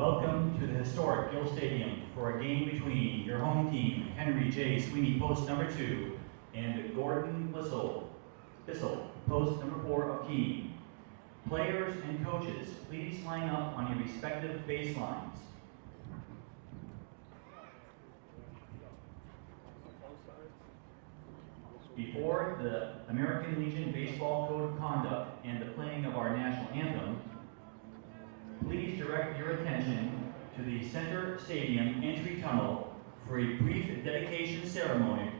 Welcome to the historic Gill Stadium for a game between your home team, Henry J. Sweeney, post number 2, and Gordon Bissell, post number 4 of Keene. Players and coaches, please line up on your respective baselines. Before the American Legion Baseball Code of Conduct and the playing of our national anthem, please direct your attention to the center stadium entry tunnel for a brief dedication ceremony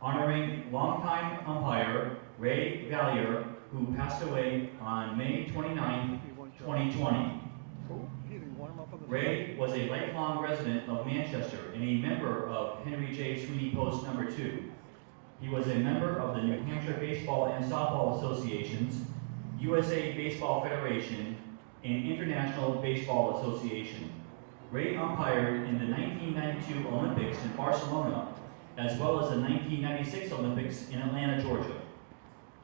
honoring longtime umpire Ray Vallier, who passed away on May 29, 2020. Ray was a lifelong resident of Manchester and a member of Henry J. Sweeney Post number 2. He was a member of the New Hampshire Baseball and Softball Associations, USA Baseball Federation, and International Baseball Association. Ray umpired in the 1992 Olympics in Barcelona, as well as the 1996 Olympics in Atlanta, Georgia.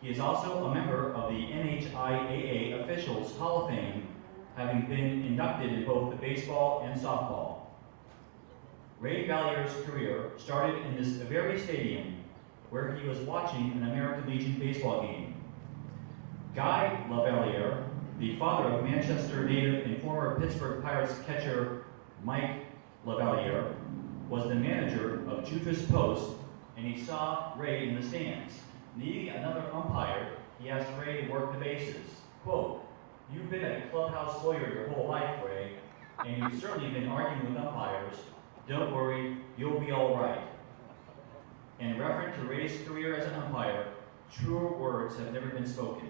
He is also a member of the NHIAA Officials Hall of Fame, having been inducted in both the baseball and softball. Ray Vallier's career started in this very stadium where he was watching an American Legion baseball game. Guy LaValliere, the father of Manchester native and former Pittsburgh Pirates catcher Mike LaValliere, was the manager of Jutras Post, and he saw Ray in the stands. Needing another umpire, he asked Ray to work the bases. Quote, "You've been a clubhouse lawyer your whole life, Ray, and you've certainly been arguing with umpires. Don't worry, you'll be all right." In reference to Ray's career as an umpire, truer words have never been spoken.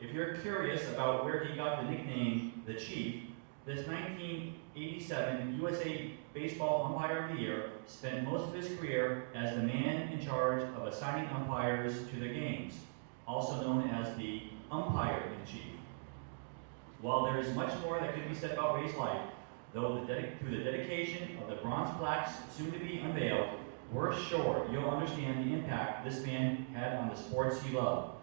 If you're curious about where he got the nickname The Chief, this 1987 USA Baseball Umpire of the Year spent most of his career as the man in charge of assigning umpires to the games, also known as the umpire-in-chief. While there is much more that could be said about Ray's life, though through the dedication of the bronze plaques soon to be unveiled, we're sure you'll understand the impact this man had on the sports he loved.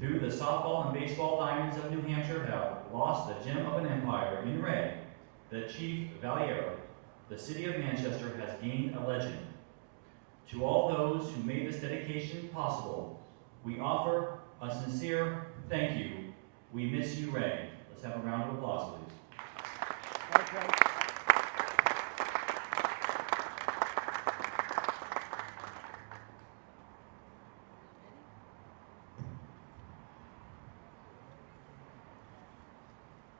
Through the softball and baseball diamonds of New Hampshire have lost the gem of an empire in Ray, the Chief Valliere, the city of Manchester has gained a legend. To all those who made this dedication possible, we offer a sincere thank you. We miss you, Ray. Let's have a round of applause, please. Okay.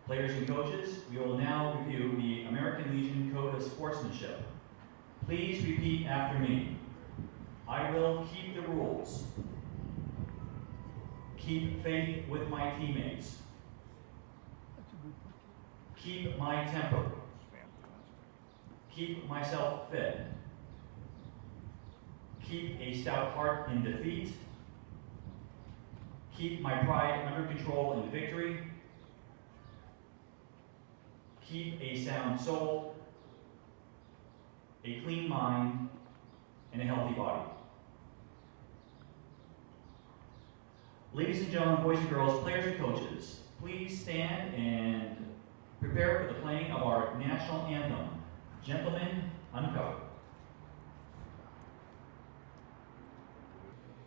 Players and coaches, we will now review the American Legion Code of Sportsmanship. Please repeat after me. I will keep the rules. Keep faith with my teammates. Keep my temper. Keep myself fit. Keep a stout heart in defeat. Keep my pride under control in victory. Keep a sound soul, a clean mind, and a healthy body. Ladies and gentlemen, boys and girls, players and coaches, please stand and prepare for the playing of our national anthem, Gentlemen Uncovered.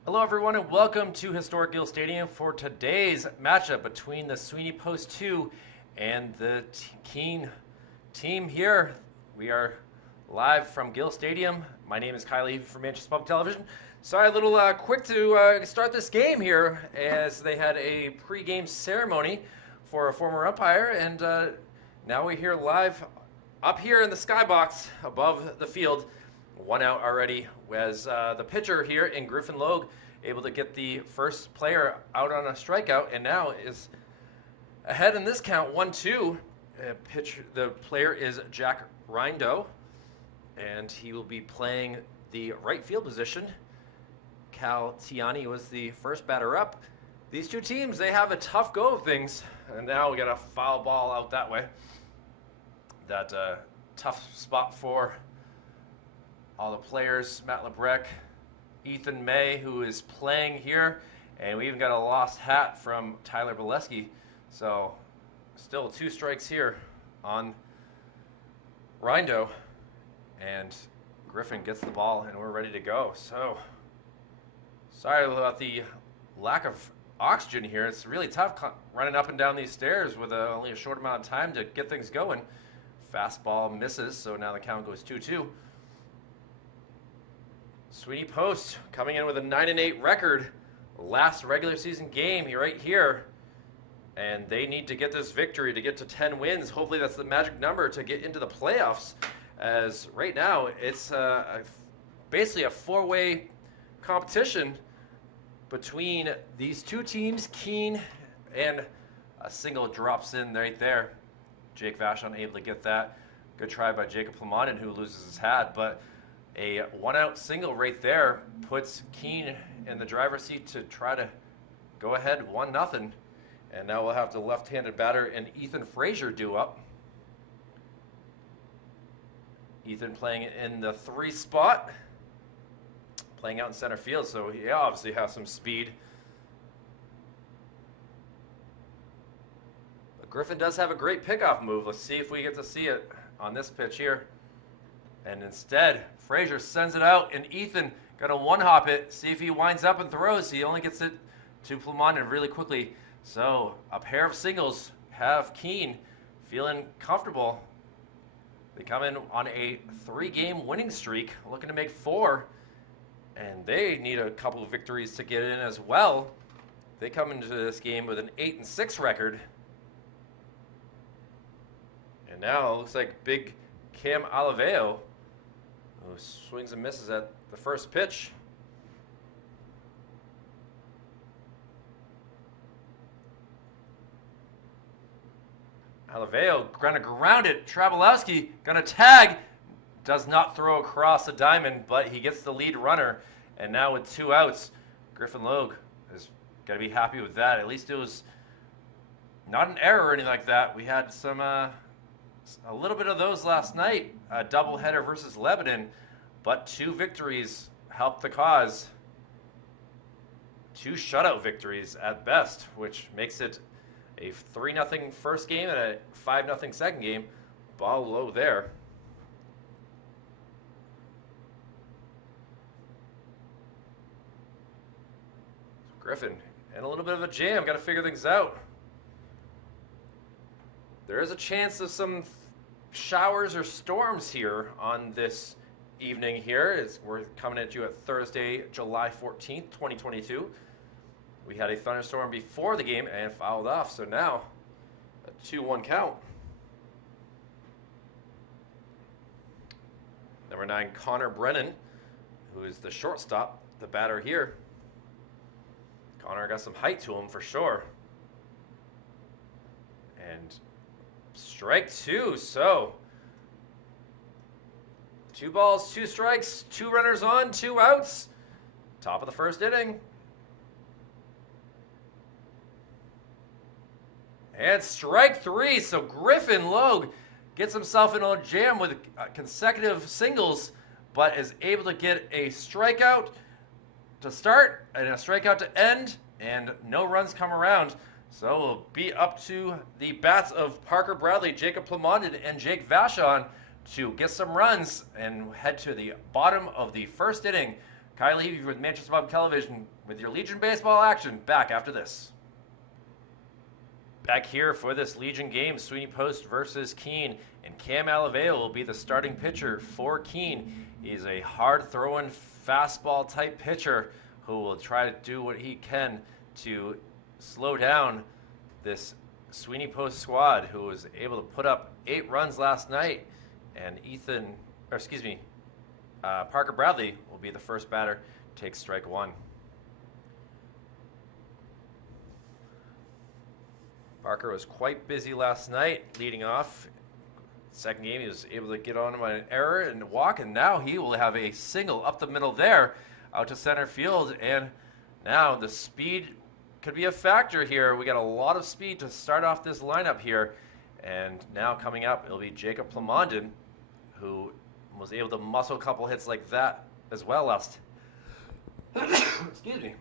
Hello everyone and welcome to Historic Gill Stadium for today's matchup between the Sweeney Post 2 and the Keene team here. We are live from Gill Stadium. My name is Kyle Levy from Manchester Public Television. Sorry, a little quick to start this game here, as they had a pre-game ceremony for a former umpire, and now we're here live up here in the skybox above the field. One out already, as the pitcher here in Griffin Logue able to get the first player out on a strikeout, and now is ahead in this count, 1-2. The player is Jack Rindo, and he will be playing the right field position. Cal Tiani was the first batter up. These two teams, they have a tough go of things, and now we got a foul ball out that way. That tough spot for all the players. Matt Lebrec, Ethan May, who is playing here, and we even got a lost hat from Tyler Boleski. So still 2 strikes here on Rindo, and Griffin gets the ball, and we're ready to go. So, sorry about the lack of oxygen here. It's really tough running up and down these stairs with only a short amount of time to get things going. Fastball misses, so now the count goes 2-2. Sweeney Post coming in with a 9-8 record. Last regular season game right here. And they need to get this victory to get to 10 wins. Hopefully that's the magic number to get into the playoffs. As right now, it's basically a four-way competition between these two teams, Keene, and a single drops in right there. Jake Vachon able to get that. Good try by Jacob Plamondon, who loses his hat, but a one-out single right there puts Keene in the driver's seat to try to go ahead 1-0. And now we'll have the left-handed batter and Ethan Frazier do up. Ethan playing in the 3 spot, playing out in center field, so he obviously has some speed. But Griffin does have a great pickoff move. Let's see if we get to see it on this pitch here. And instead, Frazier sends it out, and Ethan got to one-hop it, see if he winds up and throws. He only gets it to Plamondon really quickly. So a pair of singles have Keene feeling comfortable. They come in on a 3-game winning streak, looking to make 4. And they need a couple of victories to get in as well. They come into this game with an 8-6 record. And now it looks like big Cam Alaveo, who swings and misses at the first pitch. Alaveo gonna ground it. Travolowski gonna tag. Does not throw across the diamond, but he gets the lead runner. And now with 2 outs, Griffin Logue is gonna be happy with that. At least it was not an error or anything like that. We had some a little bit of those last night. A doubleheader versus Lebanon, but 2 victories helped the cause. 2 shutout victories at best, which makes it a 3-0 first game and a 5-0 second game. Ball low there. Griffin in a little bit of a jam. Got to figure things out. There is a chance of some showers or storms here on this evening here. We're coming at you at Thursday, July 14th, 2022. We had a thunderstorm before the game and fouled off, so now a 2-1 count. Number 9, Connor Brennan, who is the shortstop, the batter here. Connor got some height to him for sure. And strike 2, so 2 balls, 2 strikes, 2 runners on, 2 outs. Top of the first inning. And strike 3, so Griffin Logue gets himself in a jam with consecutive singles, but is able to get a strikeout to start and a strikeout to end, and no runs come around. So we'll be up to the bats of Parker Bradley, Jacob Plamondon, and Jake Vachon to get some runs and head to the bottom of the first inning. Kyle Levy with Manchester Mob Television with your Legion Baseball action back after this. Back here for this Legion game, Sweeney Post versus Keene, and Cam Alaveo will be the starting pitcher for Keene. He's a hard-throwing, fastball-type pitcher who will try to do what he can to slow down this Sweeney Post squad, who was able to put up 8 runs last night. And Parker Bradley will be the first batter, takes strike 1. Parker was quite busy last night leading off. Second game, he was able to get on an error and walk, and now he will have a single up the middle there, out to center field. And now the speed could be a factor here. We got a lot of speed to start off this lineup here. And now coming up, it'll be Jacob Plamondon, who was able to muscle a couple hits like that as well last. Excuse me.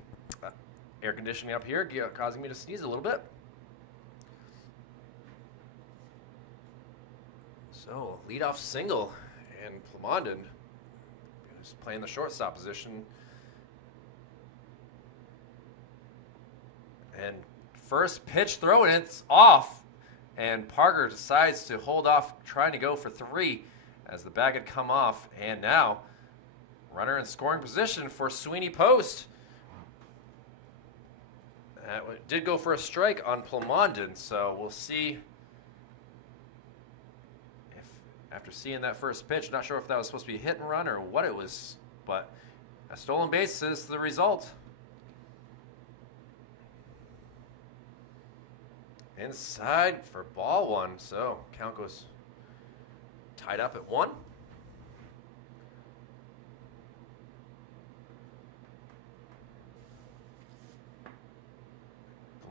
Air conditioning up here causing me to sneeze a little bit. So, leadoff single, and Plamondon, who's playing the shortstop position. And first pitch throw, and it's off. And Parker decides to hold off, trying to go for 3 as the bag had come off. And now, runner in scoring position for Sweeney Post. That did go for a strike on Plamondon, so we'll see if, after seeing that first pitch, not sure if that was supposed to be a hit and run or what it was, but a stolen base is the result. Inside for ball 1, so count goes tied up at 1.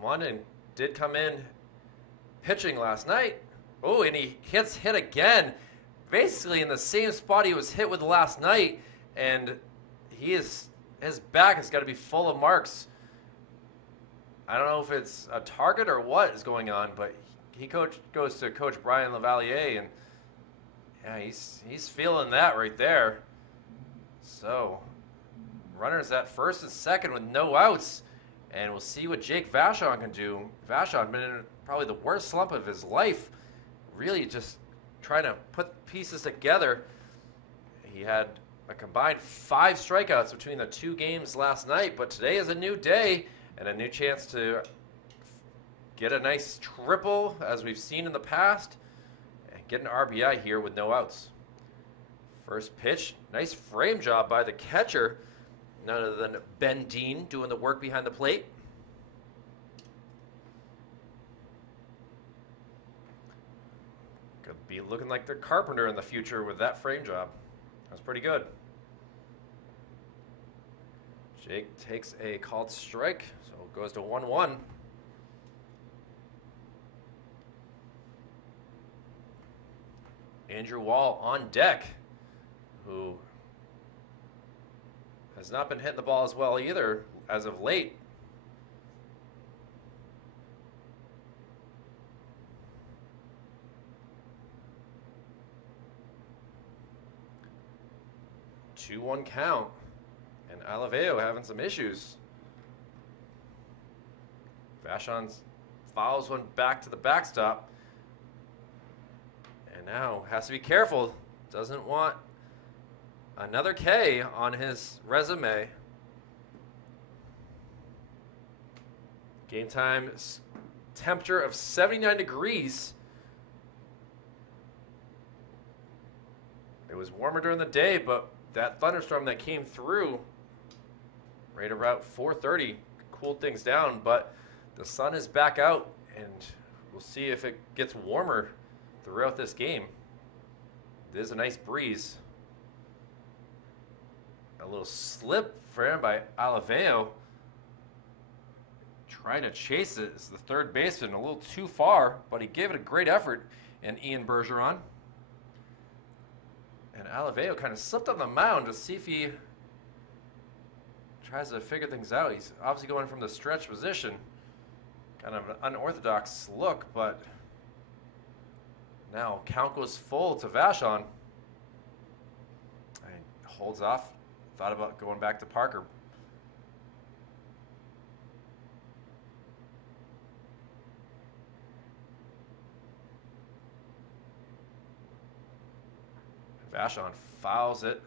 London did come in pitching last night. Oh, and he gets hit again, basically in the same spot he was hit with last night, and his back has got to be full of marks. I don't know if it's a target or what is going on, but he goes to Coach Brian Lavalier, and yeah, he's feeling that right there. So, runners at first and second with no outs. And we'll see what Jake Vachon can do. Vachon been in probably the worst slump of his life, really just trying to put pieces together. He had a combined 5 strikeouts between the 2 games last night, but today is a new day and a new chance to get a nice triple, as we've seen in the past, and get an RBI here with no outs. First pitch, nice frame job by the catcher. None other than Ben Dean doing the work behind the plate. Could be looking like the Carpenter in the future with that frame job. That's pretty good. Jake takes a called strike, so it goes to 1-1. Andrew Wall on deck, who has not been hitting the ball as well either as of late. Two 2-1 count, and Alaveo having some issues. Vachon fouls one back to the backstop, and now has to be careful. Doesn't want another K on his resume. Game time temperature of 79 degrees. It was warmer during the day, but that thunderstorm that came through right around 4:30 cooled things down. But the sun is back out, and we'll see if it gets warmer throughout this game. There's a nice breeze. A little slip for him by Alaveo. Trying to chase it as the third baseman, a little too far, but he gave it a great effort, and Ian Bergeron. And Alaveo kind of slipped on the mound to see if he tries to figure things out. He's obviously going from the stretch position. Kind of an unorthodox look, but now count goes full to Vachon. And holds off. Thought about going back to Parker. Vachon fouls it.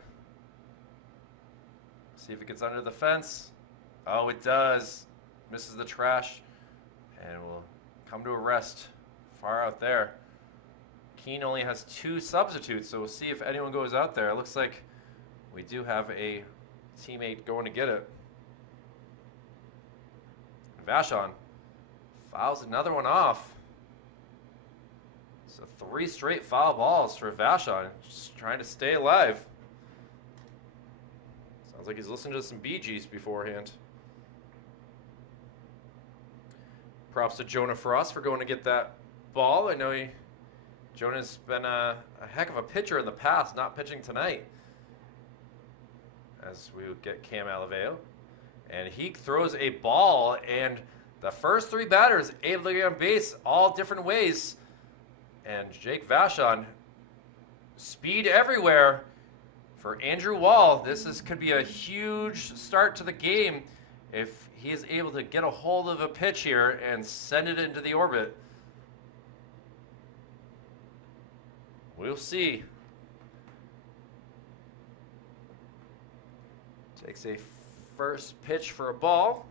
See if it gets under the fence. Oh, it does. Misses the trash. And will come to a rest far out there. Keene only has 2 substitutes, so we'll see if anyone goes out there. It looks like we do have a teammate going to get it. Vachon fouls another one off. So 3 straight foul balls for Vachon, just trying to stay alive. Sounds like he's listening to some Bee Gees beforehand. Props to Jonah Frost for going to get that ball. I know Jonah's been a heck of a pitcher in the past, not pitching tonight. As we get Cam Alaveo. And he throws a ball, and the first 3 batters able to get on base all different ways. And Jake Vachon speed everywhere for Andrew Wall. Could be a huge start to the game if he is able to get a hold of a pitch here and send it into the orbit. We'll see. Takes a first pitch for a ball.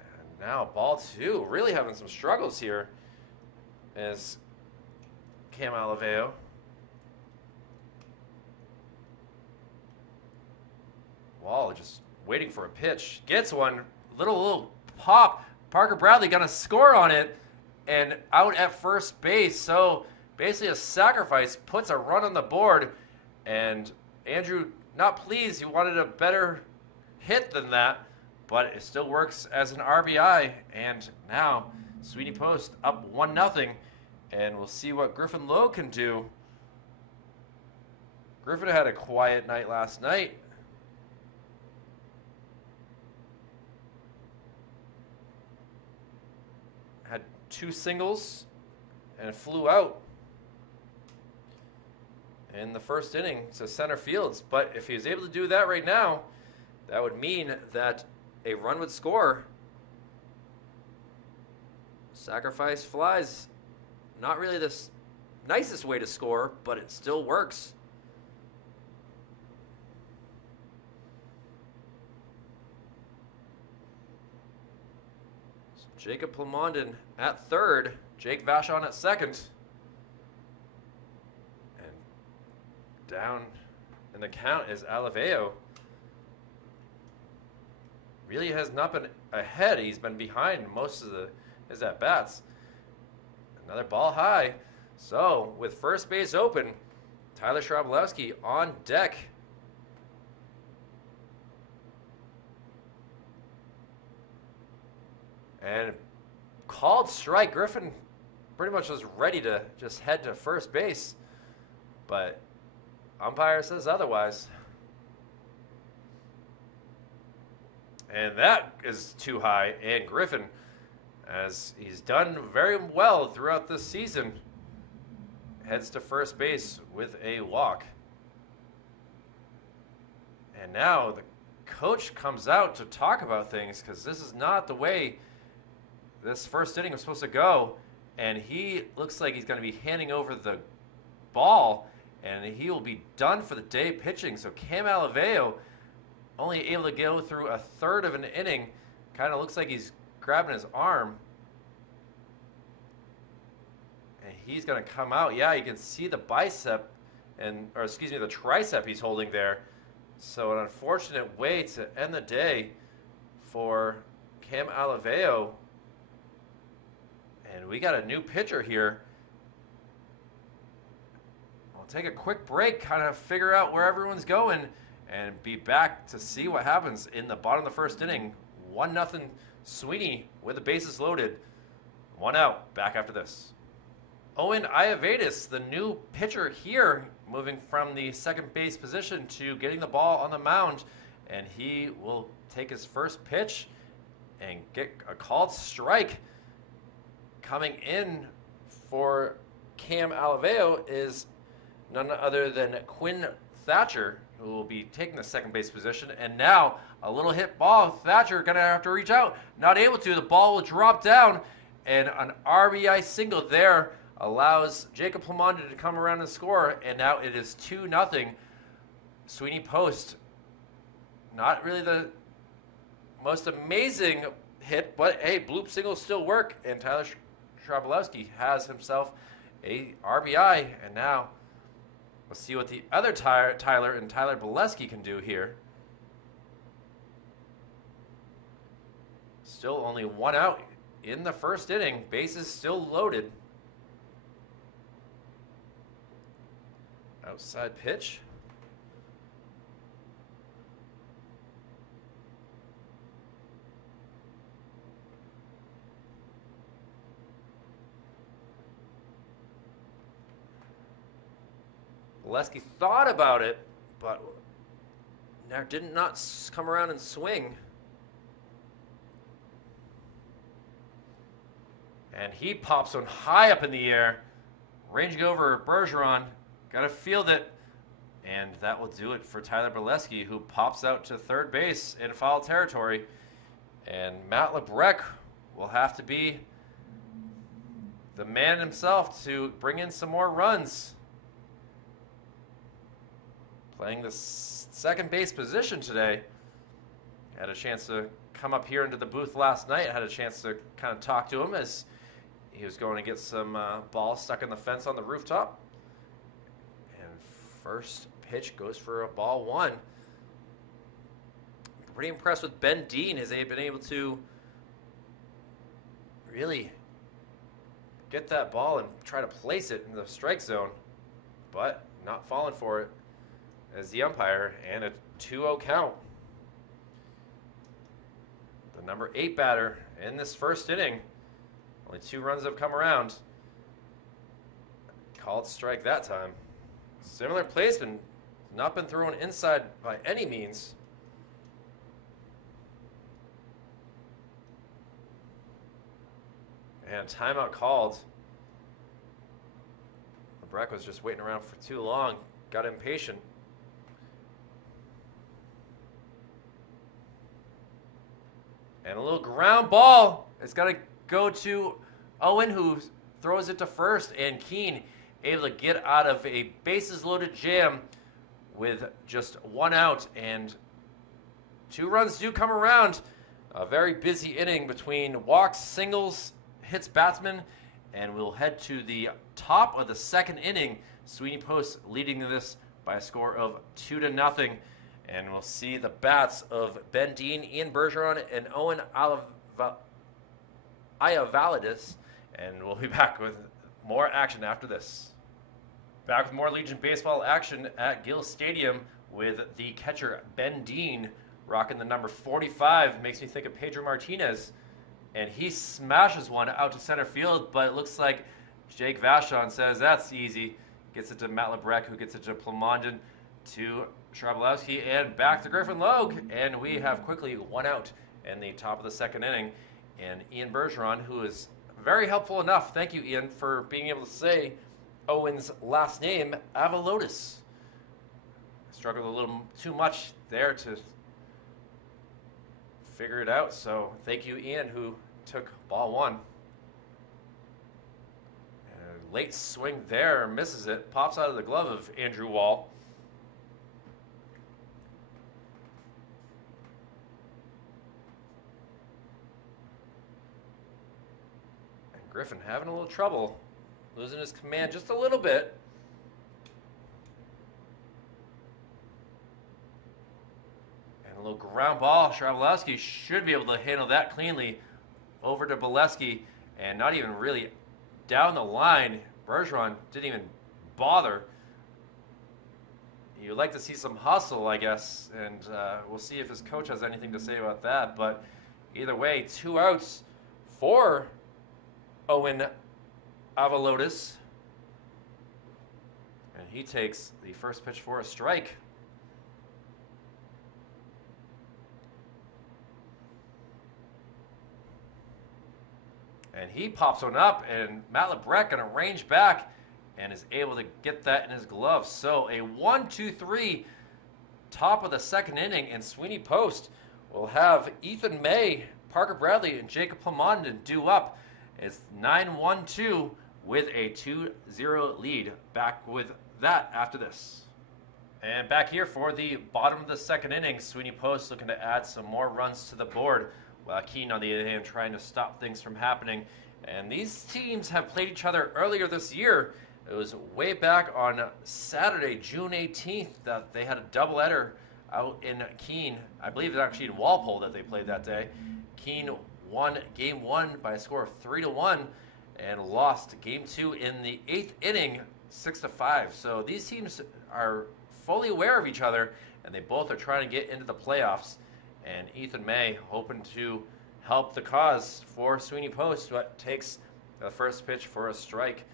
And now ball two. Really having some struggles here is Cam Alaveo. Wall just waiting for a pitch. Gets one. Little pop. Parker Bradley gonna score on it and out at first base. So basically a sacrifice, puts a run on the board, and Andrew not pleased. He wanted a better hit than that, but it still works as an RBI. And now Sweeney Post up 1-0, and we'll see what Griffin Lowe can do. Griffin had a quiet night last night. Had 2 singles and flew out in the first inning to center fields. But if he was able to do that right now, that would mean that a run would score. Sacrifice flies. Not really the nicest way to score, but it still works. Jacob Plamondon at third. Jake Vachon at second. And down in the count is Alaveo. Really has not been ahead. He's been behind most of his at-bats. Another ball high. So, with first base open, Tyler Travolowski on deck. And called strike. Griffin pretty much was ready to just head to first base, but umpire says otherwise. And that is too high. And Griffin, as he's done very well throughout this season, heads to first base with a walk. And now the coach comes out to talk about things, because this is not the way this first inning was supposed to go, and he looks like he's going to be handing over the ball, and he will be done for the day pitching. So Cam Alaveo only able to go through a third of an inning. Kind of looks like he's grabbing his arm, and he's going to come out. Yeah, you can see the bicep, the tricep he's holding there. So an unfortunate way to end the day for Cam Alaveo. And we got a new pitcher here. We'll take a quick break, kind of figure out where everyone's going, and be back to see what happens in the bottom of the first inning. 1-0 Sweeney with the bases loaded. 1 out. Back after this. Owen Iavaidis, the new pitcher here, moving from the second base position to getting the ball on the mound. And he will take his first pitch and get a called strike. Coming in for Cam Alaveo is none other than Quinn Thatcher, who will be taking the second base position. And now a little hit ball. Thatcher going to have to reach out. Not able to. The ball will drop down. And an RBI single there allows Jacob Plamondon to come around and score. And now it is 2-0. Sweeney Post. Not really the most amazing hit, but hey, bloop singles still work. And Tyler Travolowski has himself a RBI, and now let's see what the other Tyler and Tyler Bolesky can do here. Still only 1 out in the first inning. Bases still loaded. Outside pitch. Bolesky thought about it, but did not come around and swing. And he pops one high up in the air, ranging over Bergeron. Got to field it. And that will do it for Tyler Bolesky, who pops out to third base in foul territory. And Matt LeBrec will have to be the man himself to bring in some more runs. Playing the second base position today. Had a chance to come up here into the booth last night. Had a chance to kind of talk to him as he was going to get some balls stuck in the fence on the rooftop. And first pitch goes for a ball one. Pretty impressed with Ben Dean. Has he been able to really get that ball and try to place it in the strike zone, but not falling for it as the umpire, and a 2-0 count. The number 8 batter in this first inning. Only 2 runs have come around. Called strike that time. Similar placement. Not been thrown inside by any means. And timeout called. LeBrec was just waiting around for too long. Got impatient. And a little ground ball. It's got to go to Owen, who throws it to first. And Keene able to get out of a bases-loaded jam with just 1 out. And 2 runs do come around. A very busy inning between walks, singles, hits batsmen. And we'll head to the top of the second inning. Sweeney Post leading this by a score of 2-0. And we'll see the bats of Ben Dean, Ian Bergeron, and Owen Iavalidis. And we'll be back with more action after this. Back with more Legion Baseball action at Gill Stadium with the catcher Ben Dean rocking the number 45. Makes me think of Pedro Martinez. And he smashes one out to center field, but it looks like Jake Vachon says that's easy. Gets it to Matt LeBrec, who gets it to Plamondon, to Travolowski, and back to Griffin Logue. And we have quickly 1 out in the top of the second inning. And Ian Bergeron, who is very helpful enough, thank you, Ian, for being able to say Owen's last name, Avalotis. Struggled a little too much there to figure it out, so thank you, Ian, who took ball 1. And late swing there, misses it, pops out of the glove of Andrew Wall. And Griffin having a little trouble, losing his command just a little bit. A little ground ball. Travolowski should be able to handle that cleanly over to Bolesky, and not even really down the line. Bergeron didn't even bother. You'd like to see some hustle, I guess, and we'll see if his coach has anything to say about that. But either way, 2 outs for Owen Avalotis, and he takes the first pitch for a strike. And he pops one up, and Matt LeBrec going to range back and is able to get that in his glove. So a 1-2-3 top of the second inning, and Sweeney Post will have Ethan May, Parker Bradley, and Jacob Plamondon due up. It's 9-1-2 with a 2-0 lead. Back with that after this. And back here for the bottom of the second inning, Sweeney Post looking to add some more runs to the board. Keene, on the other hand, trying to stop things from happening. And these teams have played each other earlier this year. It was way back on Saturday, June 18th, that they had a doubleheader out in Keene. I believe it's actually in Walpole that they played that day. Keene won Game 1 by a score of 3-1 and lost Game 2 in the 8th inning, 6-5. So these teams are fully aware of each other, and they both are trying to get into the playoffs. And Ethan May hoping to help the cause for Sweeney Post, but takes the first pitch for a strike.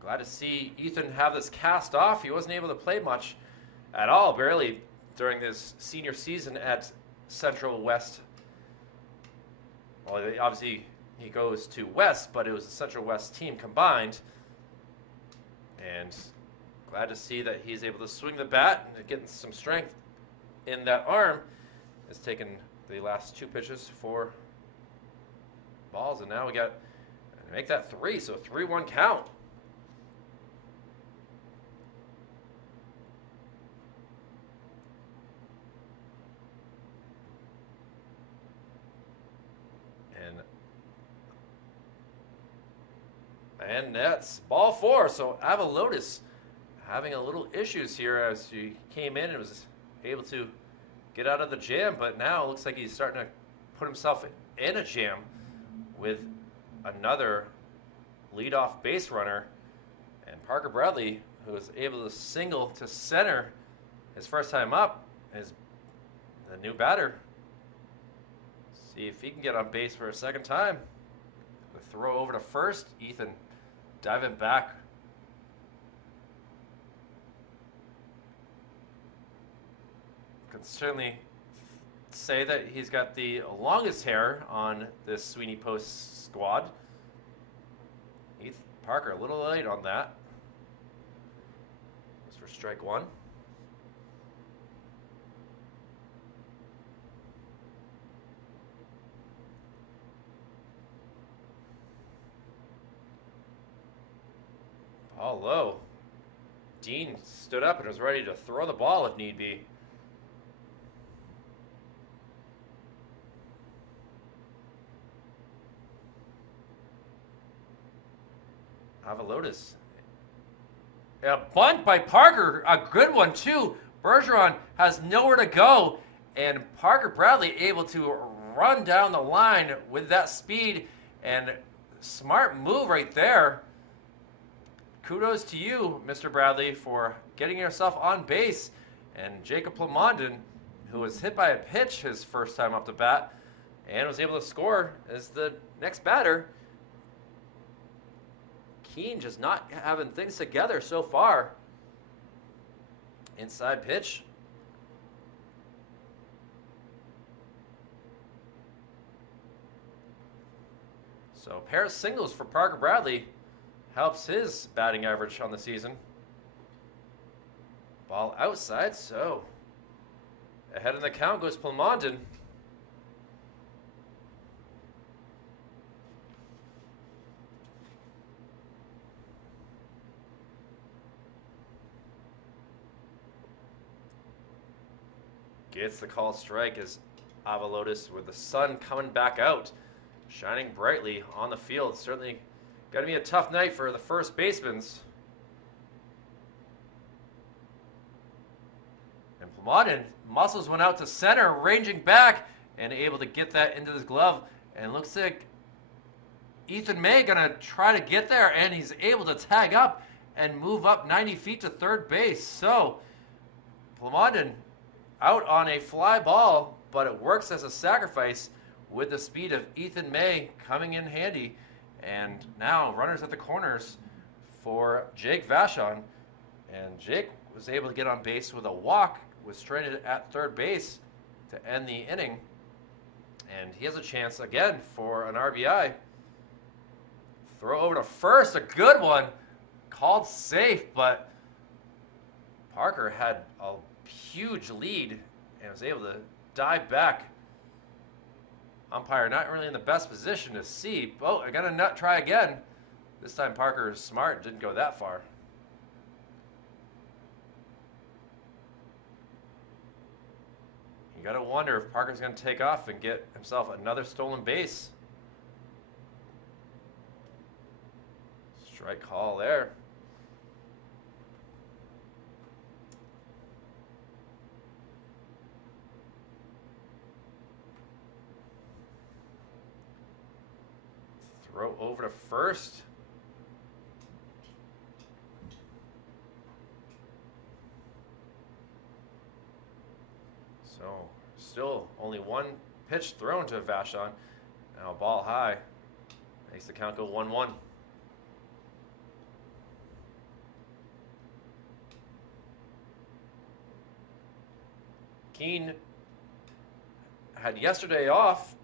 Glad to see Ethan have this cast off. He wasn't able to play much at all, barely, during this senior season at Central West. Well, obviously, he goes to West, but it was a Central West team combined. And glad to see that he's able to swing the bat and getting some strength in that arm. Has taken the last 2 pitches for balls, and now we got to make that 3, so 3-1 count. And that's ball 4. So Avalotis having a little issues here as he came in and was able to get out of the jam, but now it looks like he's starting to put himself in a jam with another leadoff base runner. And Parker Bradley, who was able to single to center his first time up, is the new batter. See if he can get on base for a second time. The throw over to first. Ethan diving back. Can certainly say that he's got the longest hair on this Sweeney Post squad. Parker a little late on that. This for strike 1. Ball low. Dean stood up and was ready to throw the ball if need be. Avalotis. A bunt by Parker, a good one too. Bergeron has nowhere to go, and Parker Bradley able to run down the line with that speed, and smart move right there. Kudos to you, Mr. Bradley, for getting yourself on base. And Jacob Plamondon, who was hit by a pitch his first time up the bat and was able to score, is the next batter. Keene just not having things together so far. Inside pitch. So a pair of singles for Parker Bradley helps his batting average on the season. Ball outside, so ahead in the count goes Plamondon. Gets the call strike as Avalotis, with the sun coming back out, shining brightly on the field. Certainly got to be a tough night for the first basemen. And Plamondon, muscles went out to center, ranging back, and able to get that into his glove. And looks like Ethan May going to try to get there, and he's able to tag up and move up 90 feet to third base. So Plamondon out on a fly ball, but it works as a sacrifice with the speed of Ethan May coming in handy. And now runners at the corners for Jake Vachon. And Jake was able to get on base with a walk, was stranded at third base to end the inning. And he has a chance again for an RBI. Throw over to first, a good one. Called safe, but Parker had a huge lead and was able to dive back. Umpire not really in the best position to see. Oh, I got to try again. This time Parker is smart, didn't go that far. You got to wonder if Parker's going to take off and get himself another stolen base. Strike call there. Throw over to first. So still only one pitch thrown to Vachon. Now ball high. Makes the count go 1-1. Keene had yesterday off.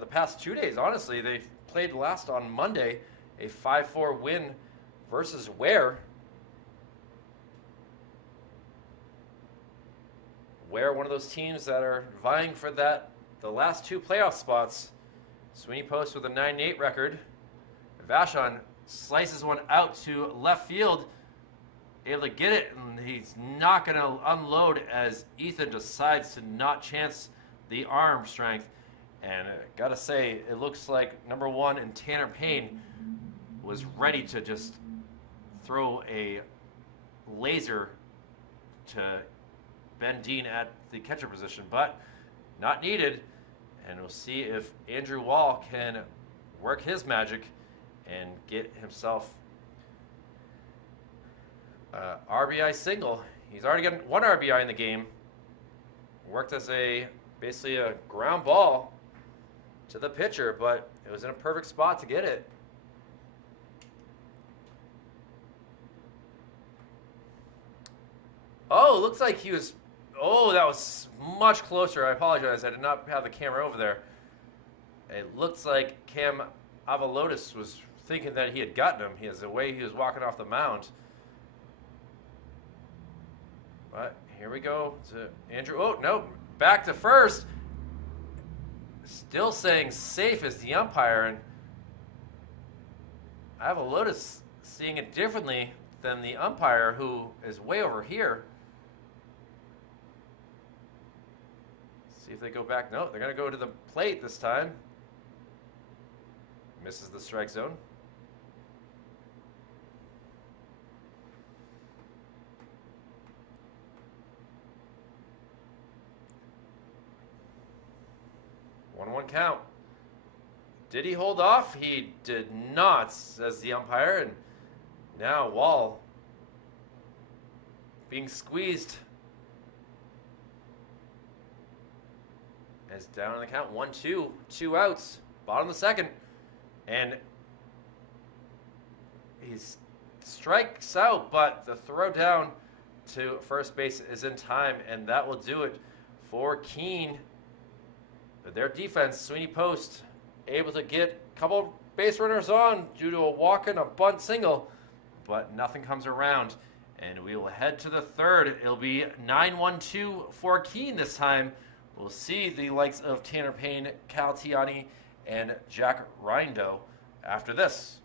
the past 2 days, honestly. They played last on Monday, a 5-4 win versus Ware. Ware, one of those teams that are vying for the last 2 playoff spots. Sweeney Post with a 9-8 record. Vachon slices one out to left field, able to get it, and he's not going to unload as Ethan decides to not chance the arm strength. And gotta say, it looks like number 1 and Tanner Payne was ready to just throw a laser to Ben Dean at the catcher position, but not needed. And we'll see if Andrew Wall can work his magic and get himself RBI single. He's already gotten 1 RBI in the game. Worked as basically a ground ball to the pitcher, but it was in a perfect spot to get it. Oh, looks like he was... Oh, that was much closer. I apologize. I did not have the camera over there. It looks like Cam Avalotis was thinking that he had gotten him. He has the way he was walking off the mound. But here we go to Andrew. Oh, no. Back to first. Still saying safe as the umpire. And Avalotis seeing it differently than the umpire, who is way over here. See if they go back. No, they're going to go to the plate this time. Misses the strike zone. One count. Did he hold off? He did not, says the umpire. And now Wall being squeezed. Is down on the count. 1-2. 2 outs. Bottom of the second. And he strikes out, but the throw down to first base is in time, and that will do it for Keene. Their defense, Sweeney Post, able to get a couple base runners on due to a walk and a bunt single, but nothing comes around. And we will head to the third. It'll be 9-1-2 for Keene this time. We'll see the likes of Tanner Payne, Cal Tiani, and Jack Rindo after this.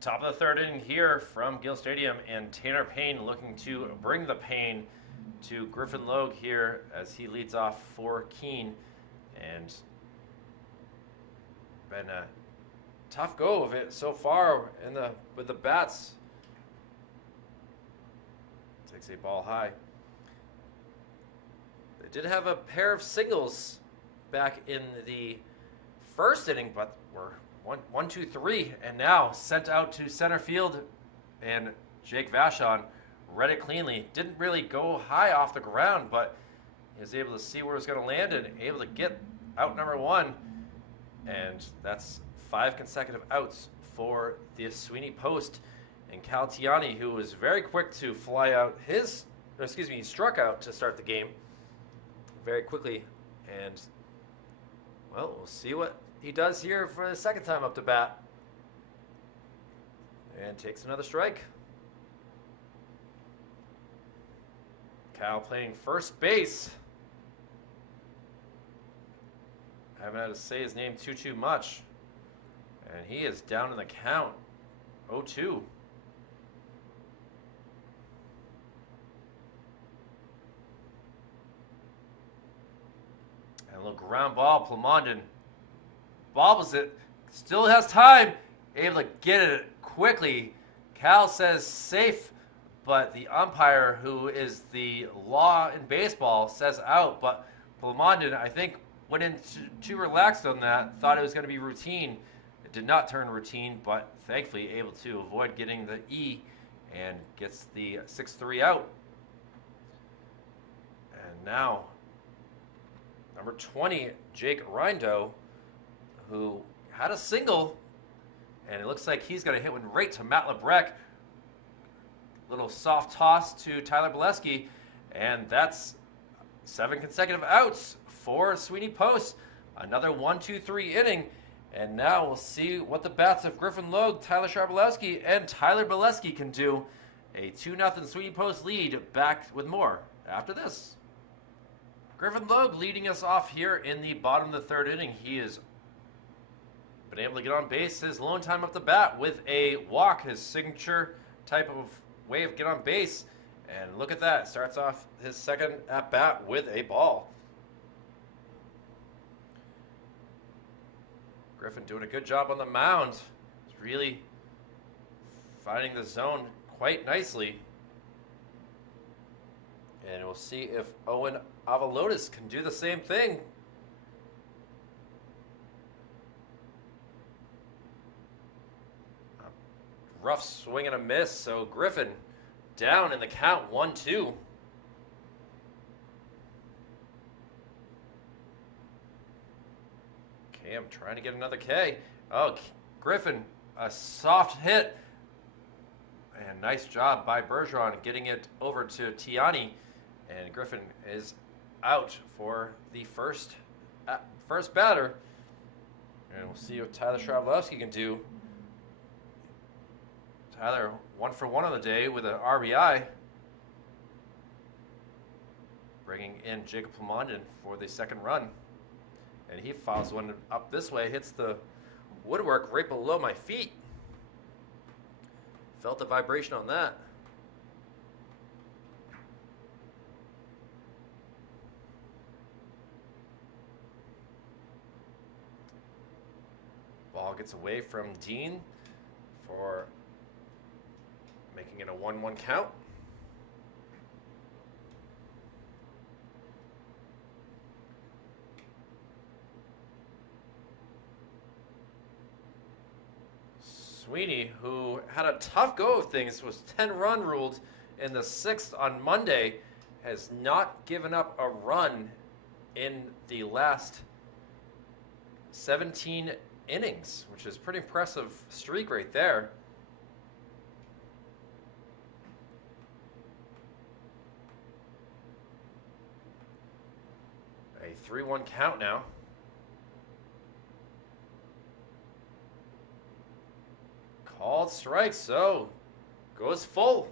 Top of the third inning here from Gill Stadium, and Tanner Payne looking to bring the pain to Griffin Logue here as he leads off for Keene. And been a tough go of it so far with the bats. Takes a ball high. They did have a pair of singles back in the first inning, but were 1-2-3, and now sent out to center field, and Jake Vachon read it cleanly. Didn't really go high off the ground, but he was able to see where it was going to land and able to get out number 1. And that's 5 consecutive outs for the Sweeney Post. And Cal Tiani, who was very quick to fly out he struck out to start the game very quickly. And, well, we'll see what he does here for the second time up to bat. And takes another strike. Cal playing first base. I haven't had to say his name too much. And he is down in the count. 0-2. And a little ground ball. Plamondon bobbles it. Still has time. Able to get it quickly. Cal says safe, but the umpire, who is the law in baseball, says out. But Plamondon, I think, went in too relaxed on that. Thought it was going to be routine. It did not turn routine, but thankfully able to avoid getting the E and gets the 6-3 out. And now, number 20, Jake Rindo, who had a single, and it looks like he's going to hit one right to Matt Lebrecht. Little soft toss to Tyler Bolesky, and that's 7 consecutive outs for Sweeney Post. Another 1-2-3 inning. And now we'll see what the bats of Griffin Logue, Tyler Travolowski, and Tyler Bileski can do. A 2-0 Sweeney Post lead. Back with more after this. Griffin Logue leading us off here in the bottom of the third inning. He has been able to get on base his lone time up the bat with a walk, his signature type of way of get on base. And look at that. Starts off his second at bat with a ball. Griffin doing a good job on the mound. He's really finding the zone quite nicely. And we'll see if Owen Avalotis can do the same thing. A rough swing and a miss, so Griffin down in the count, 1-2. Cam trying to get another K. Oh, Griffin, a soft hit. And nice job by Bergeron getting it over to Tiani. And Griffin is out for the first batter. And we'll see what Tyler Travolowski can do. Tyler 1 for 1 on the day with an RBI. Bringing in Jacob Plamondon for the second run. And he fouls one up this way, hits the woodwork right below my feet. Felt the vibration on that. Ball gets away from Dean for making it a 1-1 count. Sweeney, who had a tough go of things, was 10-run ruled in the 6th on Monday, has not given up a run in the last 17 innings, which is a pretty impressive streak right there. A 3-1 count now. Called strike, so goes full.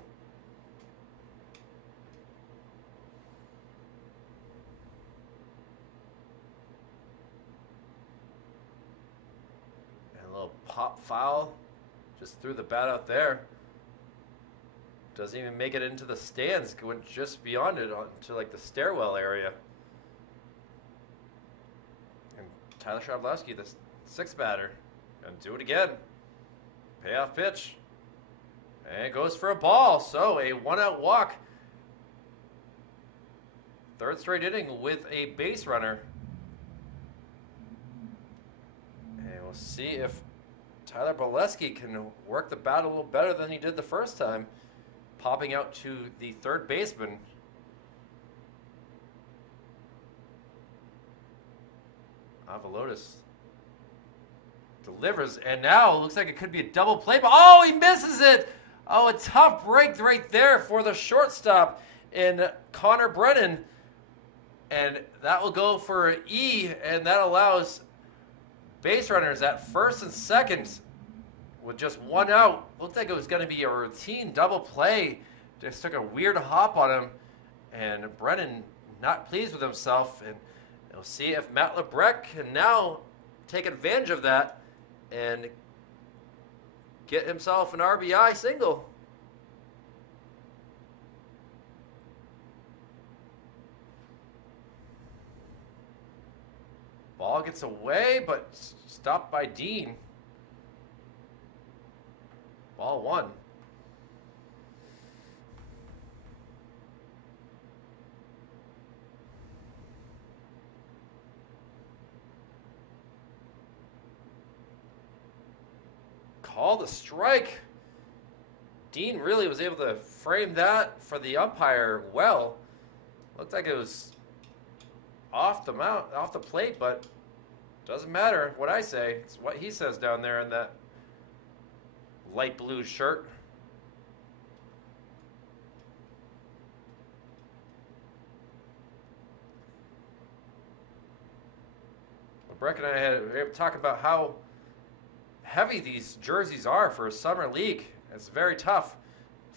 And a little pop foul, just threw the bat out there. Doesn't even make it into the stands, went just beyond it onto like the stairwell area. And Tyler Travolowski, the 6th batter, gonna do it again. Payoff pitch. And it goes for a ball. So a 1-out walk. 3rd straight inning with a base runner. And we'll see if Tyler Bileski can work the bat a little better than he did the first time. Popping out to the 3rd baseman. Avalotis delivers, and now it looks like it could be a double play, but oh, he misses it! Oh, a tough break right there for the shortstop in Connor Brennan. And that will go for E, and that allows base runners at 1st and 2nd with just 1 out. Looked like it was going to be a routine double play. Just took a weird hop on him, and Brennan not pleased with himself. And we'll see if Matt Lebrecht can now take advantage of that and get himself an RBI single. Ball gets away, but stopped by Dean. Ball 1. Call the strike. Dean really was able to frame that for the umpire well. Looked like it was off the plate, but doesn't matter what I say. It's what he says down there in that light blue shirt. LeBrecq and I were talking about how heavy these jerseys are for a summer league. It's very tough.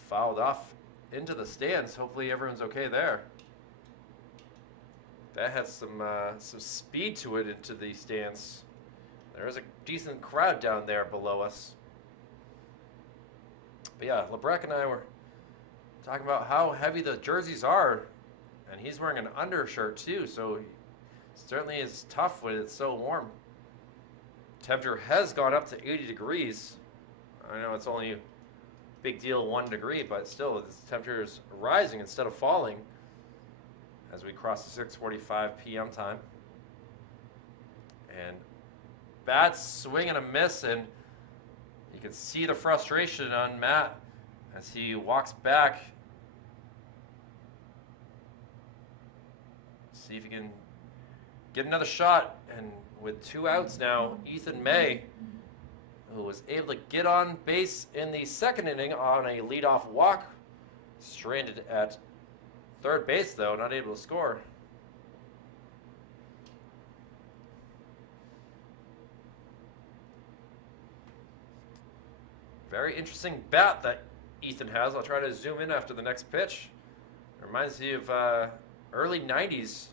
Fouled off into the stands. Hopefully everyone's okay there. That had some speed to it into the stands. There is a decent crowd down there below us. But yeah, LeBrecq and I were talking about how heavy the jerseys are, and he's wearing an undershirt too, so it certainly is tough when it's so warm. Temperature has gone up to 80 degrees. I know it's only a big deal 1 degree, but still the temperature is rising instead of falling as we cross the 6:45 p.m. time. And bad swing and a miss, and you can see the frustration on Matt as he walks back. See if he can get another shot. And with 2 outs now, Ethan May, who was able to get on base in the second inning on a leadoff walk, stranded at third base though, not able to score. Very interesting bat that Ethan has. I'll try to zoom in after the next pitch. Reminds me of early 90s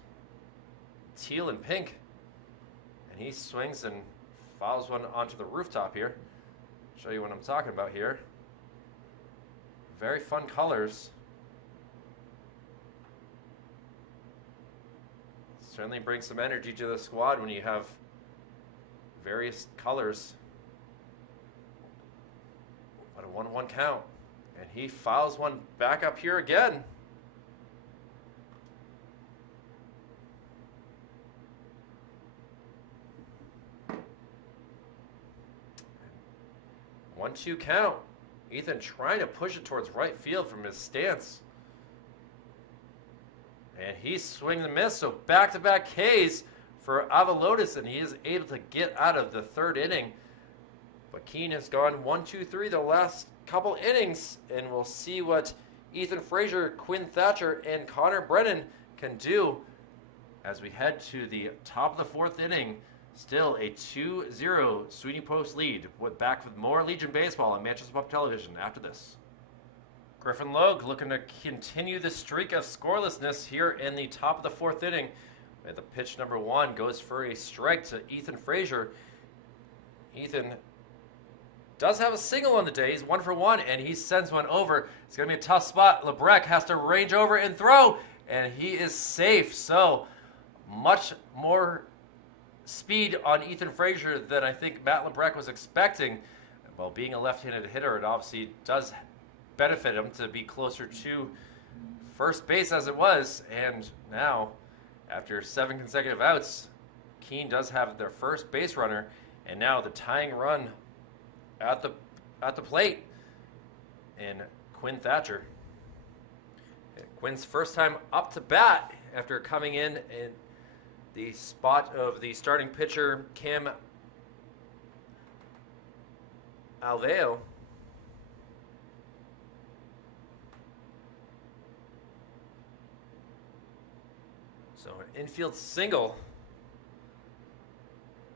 teal and pink. And he swings and fouls one onto the rooftop here. Show you what I'm talking about here. Very fun colors. Certainly brings some energy to the squad when you have various colors. But a 1-1 count. And he fouls one back up here again. One-two count. Ethan trying to push it towards right field from his stance. And he swings and miss, so back-to-back Ks for Avalotis, and he is able to get out of the third inning. But Keene has gone 1-2-3 the last couple innings, and we'll see what Ethan Frazier, Quinn Thatcher, and Connor Brennan can do as we head to the top of the fourth inning. Still a 2-0 Sweeney Post lead. Back with more Legion Baseball on Manchester Pub Television after this. Griffin Logue looking to continue the streak of scorelessness here in the top of the fourth inning. And the pitch number 1 goes for a strike to Ethan Frazier. Ethan does have a single on the day. He's 1 for 1, and he sends one over. It's going to be a tough spot. LeBrecq has to range over and throw, and he is safe. So much more speed on Ethan Frazier than I think Matt LeBrecq was expecting. Well, being a left-handed hitter, it obviously does benefit him to be closer to first base as it was. And now, after 7 consecutive outs, Keene does have their first base runner, and now the tying run at the plate in Quinn Thatcher. Quinn's first time up to bat after coming in the spot of the starting pitcher, Cam Alveo. So an infield single.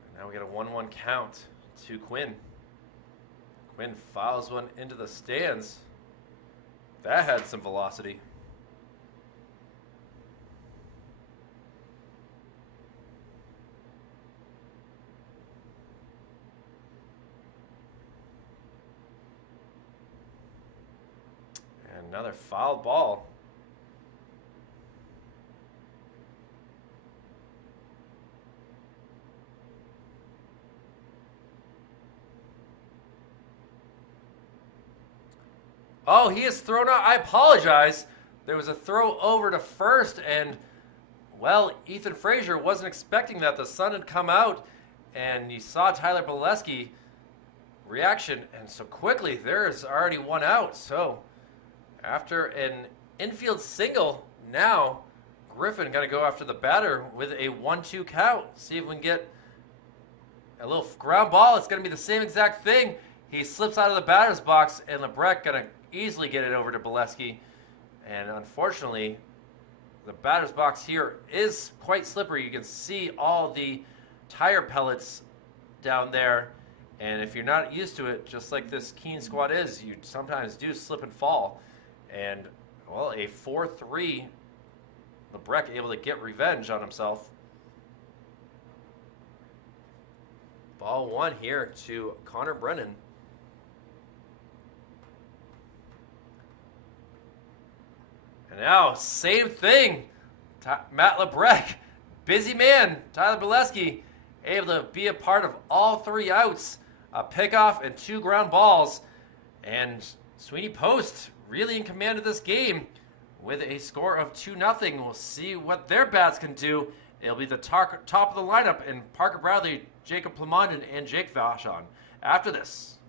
And now we got a 1-1 count to Quinn. Quinn fouls one into the stands. That had some velocity. And another foul ball. Oh, he is thrown out. I apologize. There was a throw over to first, and, well, Ethan Frazier wasn't expecting that. The sun had come out, and you saw Tyler Bolesky reaction, and so quickly there is already one out. So after an infield single, now Griffin got to go after the batter with a 1-2 count. See if we can get a little ground ball. It's going to be the same exact thing. He slips out of the batter's box, and LeBrecq going to easily get it over to Bolesky. And unfortunately, the batter's box here is quite slippery. You can see all the tire pellets down there. And if you're not used to it, just like this Keene squad is, you sometimes do slip and fall. And, well, a 4-3, LeBrec able to get revenge on himself. Ball 1 here to Connor Brennan. And now, same thing. Matt LeBrec, busy man. Tyler Bolesky able to be a part of all 3 outs. A pickoff and 2 ground balls. And Sweeney Post really in command of this game with a score of 2-0. We'll see what their bats can do. It'll be the top of the lineup in Parker Bradley, Jacob Plamondon, and Jake Vachon. After this,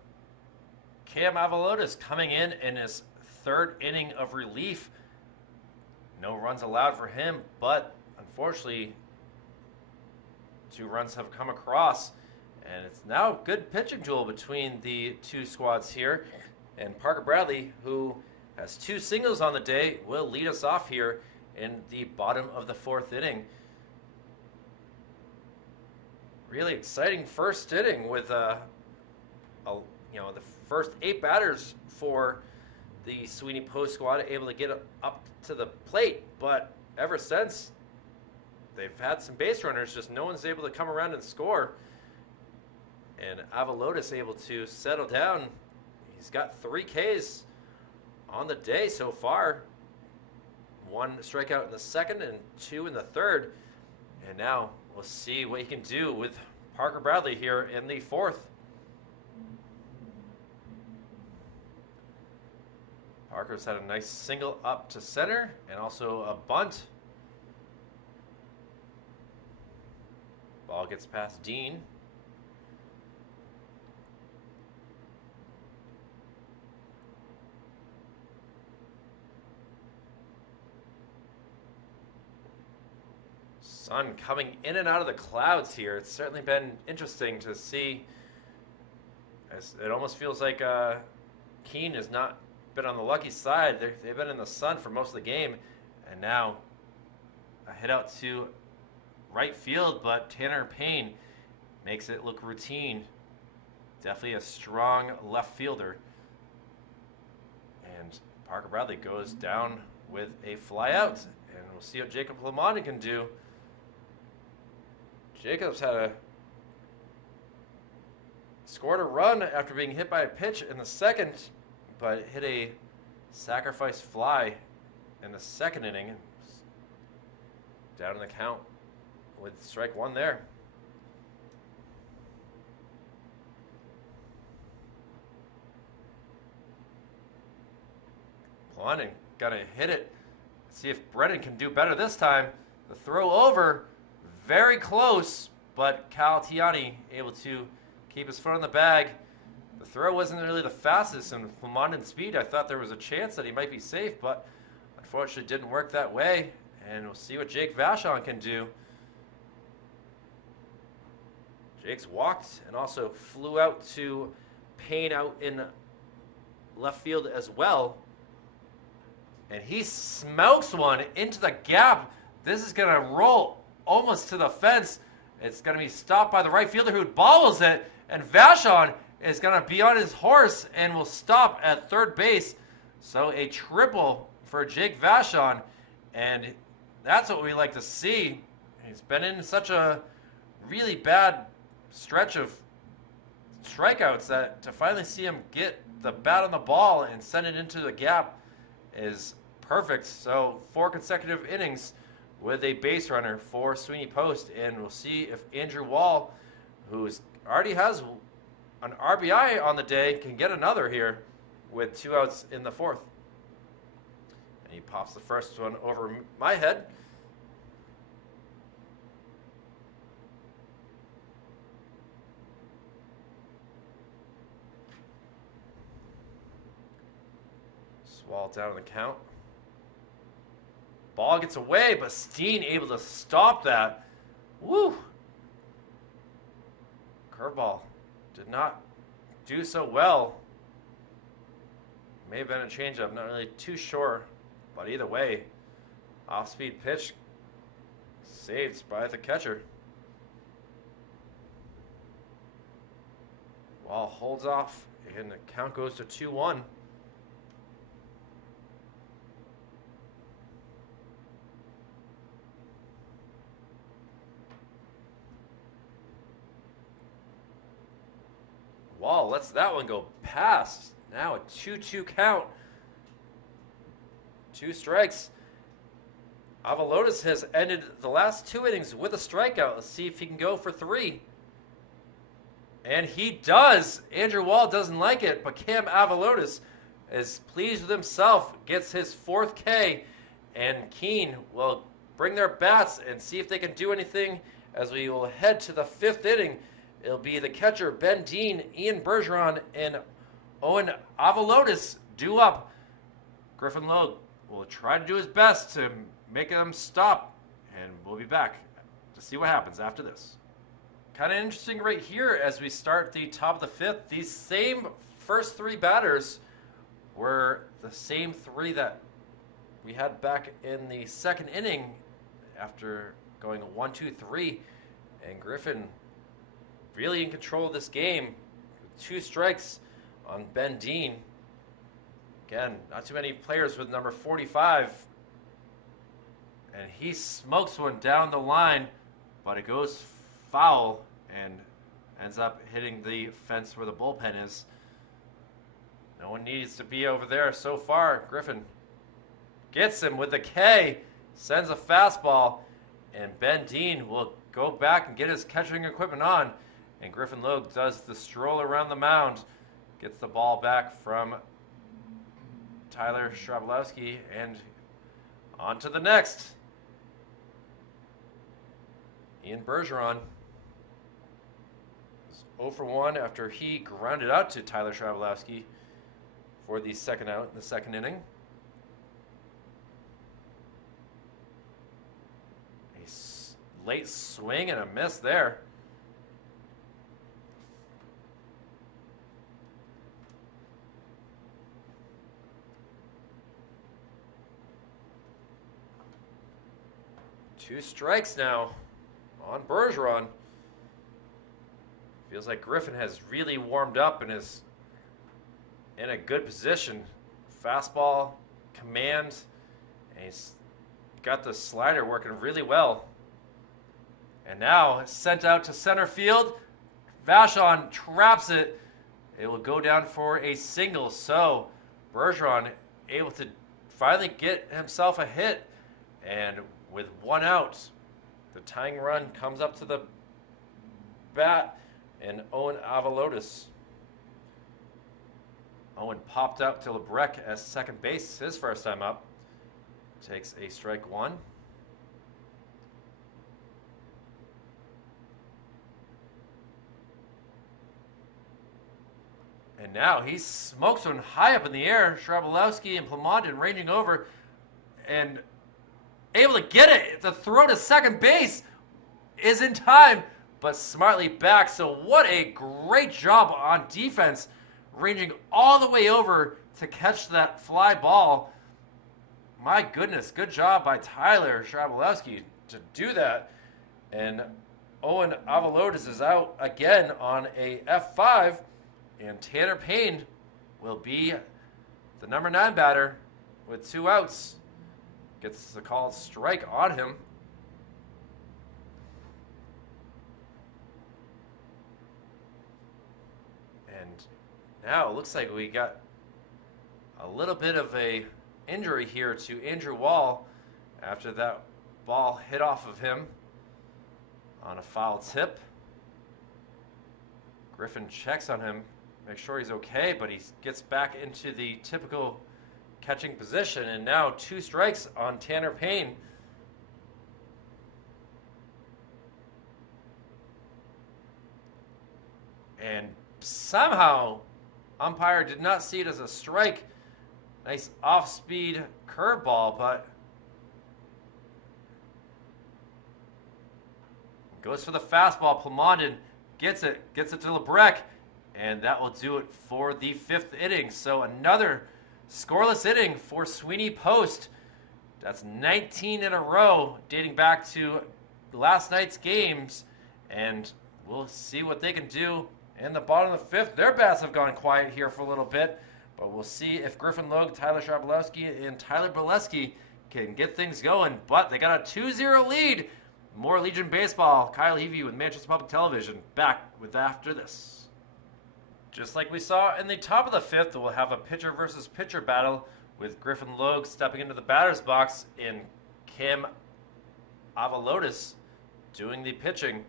Cam Avalotis coming in his 3rd inning of relief. No runs allowed for him, but unfortunately, 2 runs have come across. And it's now a good pitching duel between the 2 squads here. And Parker Bradley, who has 2 singles on the day, will lead us off here in the bottom of the 4th inning. Really exciting first inning with the first 8 batters for the Sweeney Post squad able to get up to the plate. But ever since, they've had some base runners, just no one's able to come around and score. And Avalotis able to settle down. He's got 3 Ks on the day so far. 1 strikeout in the 2nd and 2 in the 3rd. And now we'll see what he can do with Parker Bradley here in the 4th. Parker's had a nice single up to center and also a bunt. Ball gets past Dean. Sun coming in and out of the clouds here. It's certainly been interesting to see. It almost feels like Keene has not been on the lucky side. They've been in the sun for most of the game. And now a hit out to right field, but Tanner Payne makes it look routine. Definitely a strong left fielder. And Parker Bradley goes down with a fly out. And we'll see what Jacob Lamonde can do. Jacobs scored a run after being hit by a pitch in the 2nd, but hit a sacrifice fly in the 2nd inning. Down in the count with strike 1 there. London gonna hit it. Let's see if Brennan can do better this time. The throw over. Very close, but Cal Tiani able to keep his foot on the bag. The throw wasn't really the fastest, and with Lamonden's speed, I thought there was a chance that he might be safe, but unfortunately didn't work that way. And we'll see what Jake Vachon can do. Jake's walked and also flew out to Payne out in left field as well. And he smokes one into the gap. This is going to roll almost to the fence. It's going to be stopped by the right fielder who bobbles it. And Vachon is going to be on his horse and will stop at 3rd base. So a triple for Jake Vachon. And that's what we like to see. He's been in such a really bad stretch of strikeouts that to finally see him get the bat on the ball and send it into the gap is perfect. So 4 consecutive innings with a base runner for Sweeney Post, and we'll see if Andrew Wall, who already has an RBI on the day, can get another here with 2 outs in the 4th. And he pops the first one over my head. Swall down in the count. Ball gets away, but Steen able to stop that. Woo! Curveball did not do so well. May have been a changeup, not really too sure, but either way, off-speed pitch saved by the catcher. Ball holds off, and the count goes to 2-1. Wall lets that one go past. Now a 2-2 count. 2 strikes. Avalotis has ended the last 2 innings with a strikeout. Let's see if he can go for 3. And he does. Andrew Wall doesn't like it, but Cam Avalotis is pleased with himself, gets his 4th K, and Keene will bring their bats and see if they can do anything as we will head to the 5th inning. It'll be the catcher, Ben Dean, Ian Bergeron, and Owen Avalotis due up. Griffin Logue will try to do his best to make them stop, and we'll be back to see what happens after this. Kind of interesting right here as we start the top of the 5th. These same first 3 batters were the same 3 that we had back in the 2nd inning after going 1-2-3, and Griffin really in control of this game. 2 strikes on Ben Dean. Again, not too many players with number 45. And he smokes one down the line, but it goes foul and ends up hitting the fence where the bullpen is. No one needs to be over there so far. Griffin gets him with the K, sends a fastball, and Ben Dean will go back and get his catching equipment on. And Griffin Logue does the stroll around the mound, gets the ball back from Tyler Travolowski, and on to the next. Ian Bergeron is 0 for 1 after he grounded out to Tyler Travolowski for the 2nd out in the 2nd inning. A late swing and a miss there. Two strikes now on Bergeron. Feels like Griffin has really warmed up and is in a good position. Fastball, command, and he's got the slider working really well. And now sent out to center field. Vachon traps it. It will go down for a single. So Bergeron able to finally get himself a hit, and with 1 out, the tying run comes up to the bat, and Owen Avalotis. Owen popped out to Lebrecq as second base, his first time up. Takes a strike 1. And now he smokes one high up in the air. Travolowski and Plamondon ranging over and able to get it. The throw to second base is in time, but smartly back. So what a great job on defense, ranging all the way over to catch that fly ball. My goodness, good job by Tyler Travolowski to do that. And Owen Avalotis is out again on a F5, and Tanner Payne will be the number 9 batter with 2 outs. Gets the called strike on him. And now it looks like we got a little bit of a injury here to Andrew Wall after that ball hit off of him on a foul tip. Griffin checks on him, makes sure he's okay, but he gets back into the typical catching position, and now 2 strikes on Tanner Payne. And somehow, umpire did not see it as a strike. Nice off-speed curveball, but goes for the fastball. Plamondon gets it to Lebrecq, and that will do it for the 5th inning. So another scoreless inning for Sweeney Post. That's 19 in a row dating back to last night's games, and we'll see what they can do in the bottom of the fifth. Their bats have gone quiet here for a little bit, but we'll see if Griffin Logue, Tyler Travolowski, and Tyler Bolesky can get things going. But they got a 2-0 lead. More Legion Baseball. Kyle Levy with Manchester Public Television. Back with after this. Just like we saw in the top of the fifth, we'll have a pitcher versus pitcher battle with Griffin Logue stepping into the batter's box and Cam Avalotis doing the pitching.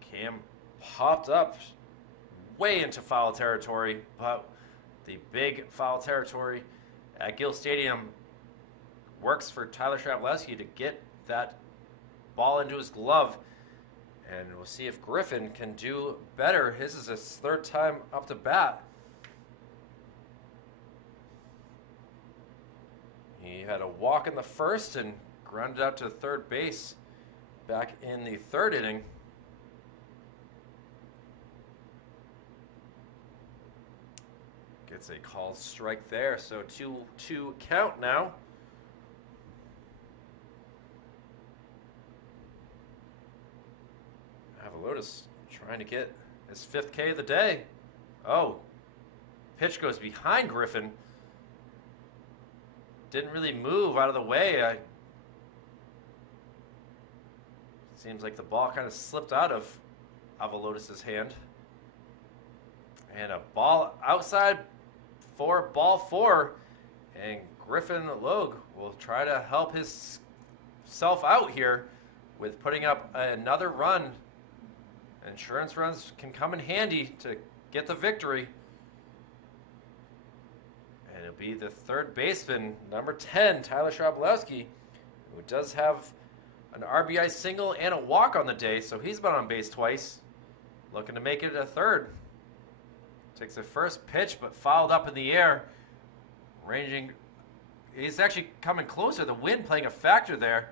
Cam popped up way into foul territory, but the big foul territory at Gill Stadium works for Tyler Travolowski to get that ball into his glove. And we'll see if Griffin can do better. His is his third time up to bat. He had a walk in the first and grounded out to third base back in the third inning. Gets a called strike there, so 2-2 count now. Avalotis trying to get his 5th K of the day. Oh, pitch goes behind Griffin. Didn't really move out of the way. Seems like the ball kind of slipped out of Avalotis' hand. And a ball outside for ball 4. And Griffin Logue will try to help himself out here with putting up another run. Insurance runs can come in handy to get the victory. And it'll be the third baseman, number 10, Tyler Travolowski, who does have an RBI single and a walk on the day, so he's been on base twice, looking to make it a third. Takes the first pitch, but fouled up in the air. Ranging, he's actually coming closer. The wind playing a factor there.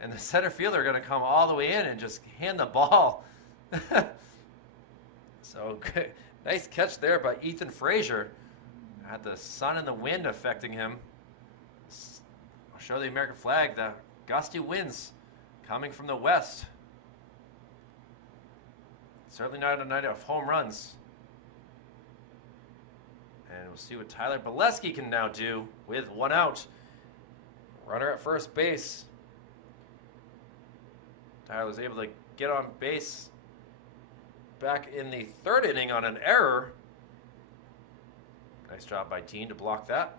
And the center fielder going to come all the way in and just hand the ball. So, nice catch there by Ethan Frazier. Had the sun and the wind affecting him. I'll show the American flag. The gusty winds coming from the west. Certainly not a night of home runs. And we'll see what Tyler Bolesky can now do with one out. Runner at first base. Tyler was able to get on base back in the third inning on an error. Nice job by Dean to block that.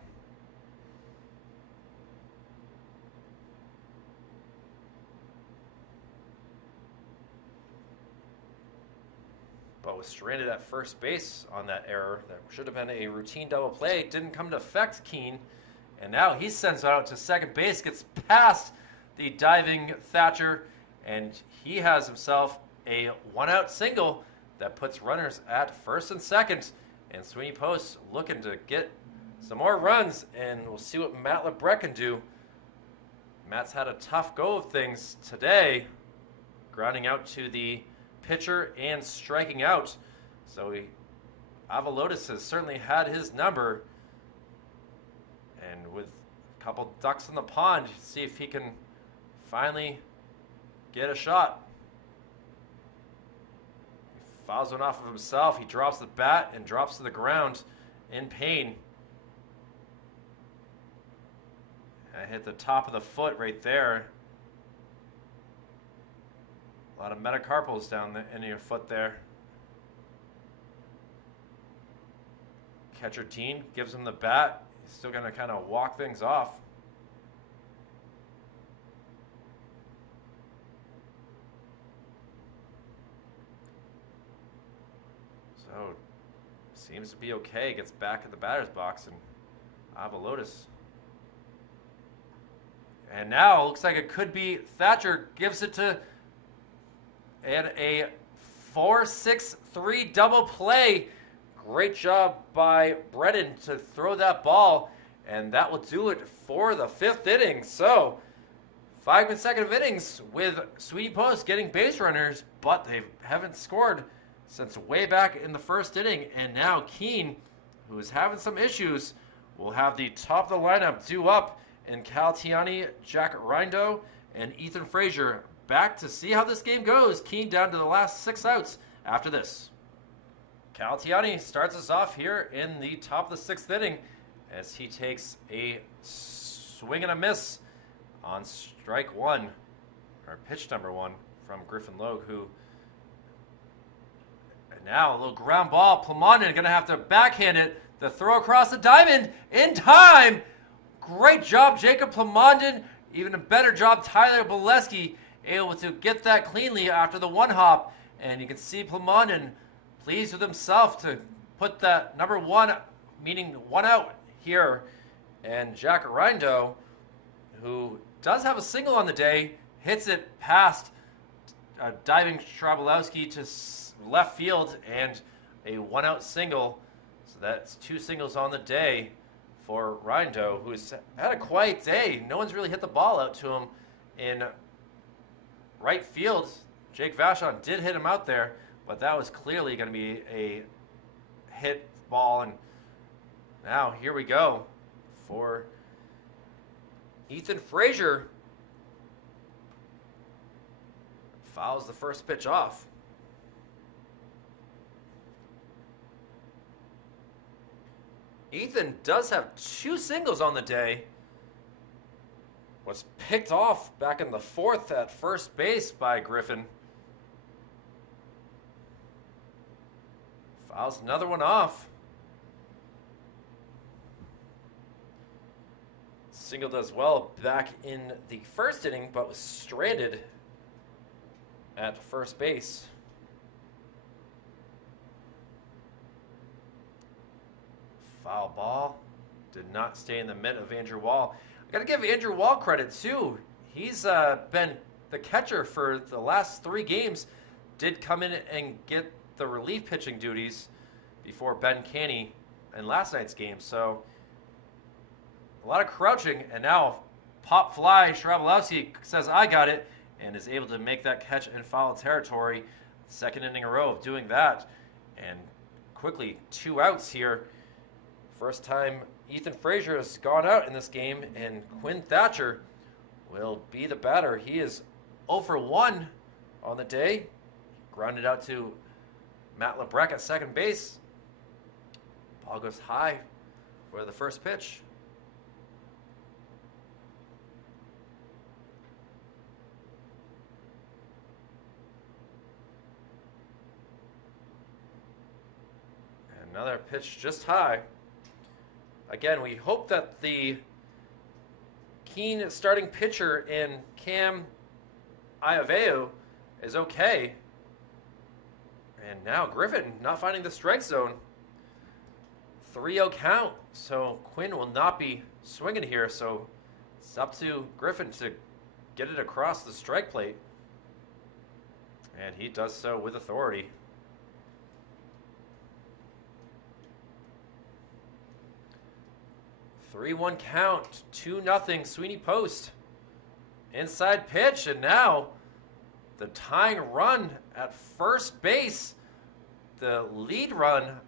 But was stranded at first base on that error. That should have been a routine double play. Didn't come to affect Keene. And now he sends it out to second base, gets past the diving Thatcher, and he has himself a one-out single that puts runners at first and second. And Sweeney Post looking to get some more runs, and we'll see what Matt LeBret can do. Matt's had a tough go of things today, grounding out to the pitcher and striking out. So Avalotis has certainly had his number. And with a couple ducks in the pond, see if he can finally get a shot. He fouls one off of himself. He drops the bat and drops to the ground in pain. I hit the top of the foot right there. A lot of metacarpals down the end of your foot there. Catcher Dean gives him the bat. He's still going to kind of walk things off. So, seems to be okay. Gets back at the batter's box, and Avalotis. And now, looks like it could be Thatcher. Gives it to, and a 4-6-3 double play. Great job by Brennan to throw that ball, and that will do it for the fifth inning. So, 5 consecutive innings with Sweeney Post getting base runners, but they haven't scored since way back in the first inning. And now Keene, who is having some issues, will have the top of the lineup due up, and Cal Tiani, Jack Rindo, and Ethan Frazier back to see how this game goes. Keene down to the last 6 outs after this. Calatiani starts us off here in the top of the 6th inning as he takes a swing and a miss on strike 1, or pitch number 1 from Griffin Logue, who, and now a little ground ball. Plamondon going to have to backhand it. The throw across the diamond in time. Great job, Jacob Plamondon. Even a better job, Tyler Bolesky, able to get that cleanly after the 1 hop. And you can see Plamondon pleased with himself to put that number 1, meaning 1 out here. And Jack Arindo, who does have a single on the day, hits it past diving Travolowski to left field and a 1-out single. So that's 2 singles on the day for Rindo, who's had a quiet day. No one's really hit the ball out to him in right field. Jake Vachon did hit him out there, but that was clearly going to be a hit ball. And now here we go for Ethan Frazier. Fouls the first pitch off. Ethan does have 2 singles on the day. Was picked off back in the 4th at first base by Griffin. Fouls another one off. Singled as well back in the 1st inning, but was stranded at first base. Foul ball. Did not stay in the mitt of Andrew Wall. I got to give Andrew Wall credit, too. He's been the catcher for the last 3 games. Did come in and get the relief pitching duties before Ben Caney in last night's game. So a lot of crouching. And now pop fly. Travolowski says, I got it. And is able to make that catch in foul territory. 2nd inning in a row of doing that. And quickly 2 outs here. First time Ethan Frazier has gone out in this game, and Quinn Thatcher will be the batter. He is 0 for 1 on the day. Grounded out to Matt LeBrecq at second base. Ball goes high for the first pitch. Another pitch just high. Again, we hope that the Keene starting pitcher in Cam Iaveo is okay. And now Griffin not finding the strike zone. 3-0 count. So Quinn will not be swinging here. So it's up to Griffin to get it across the strike plate. And he does so with authority. 3-1 count, 2-0 Sweeney Post. Inside pitch, and now the tying run at first base. The lead run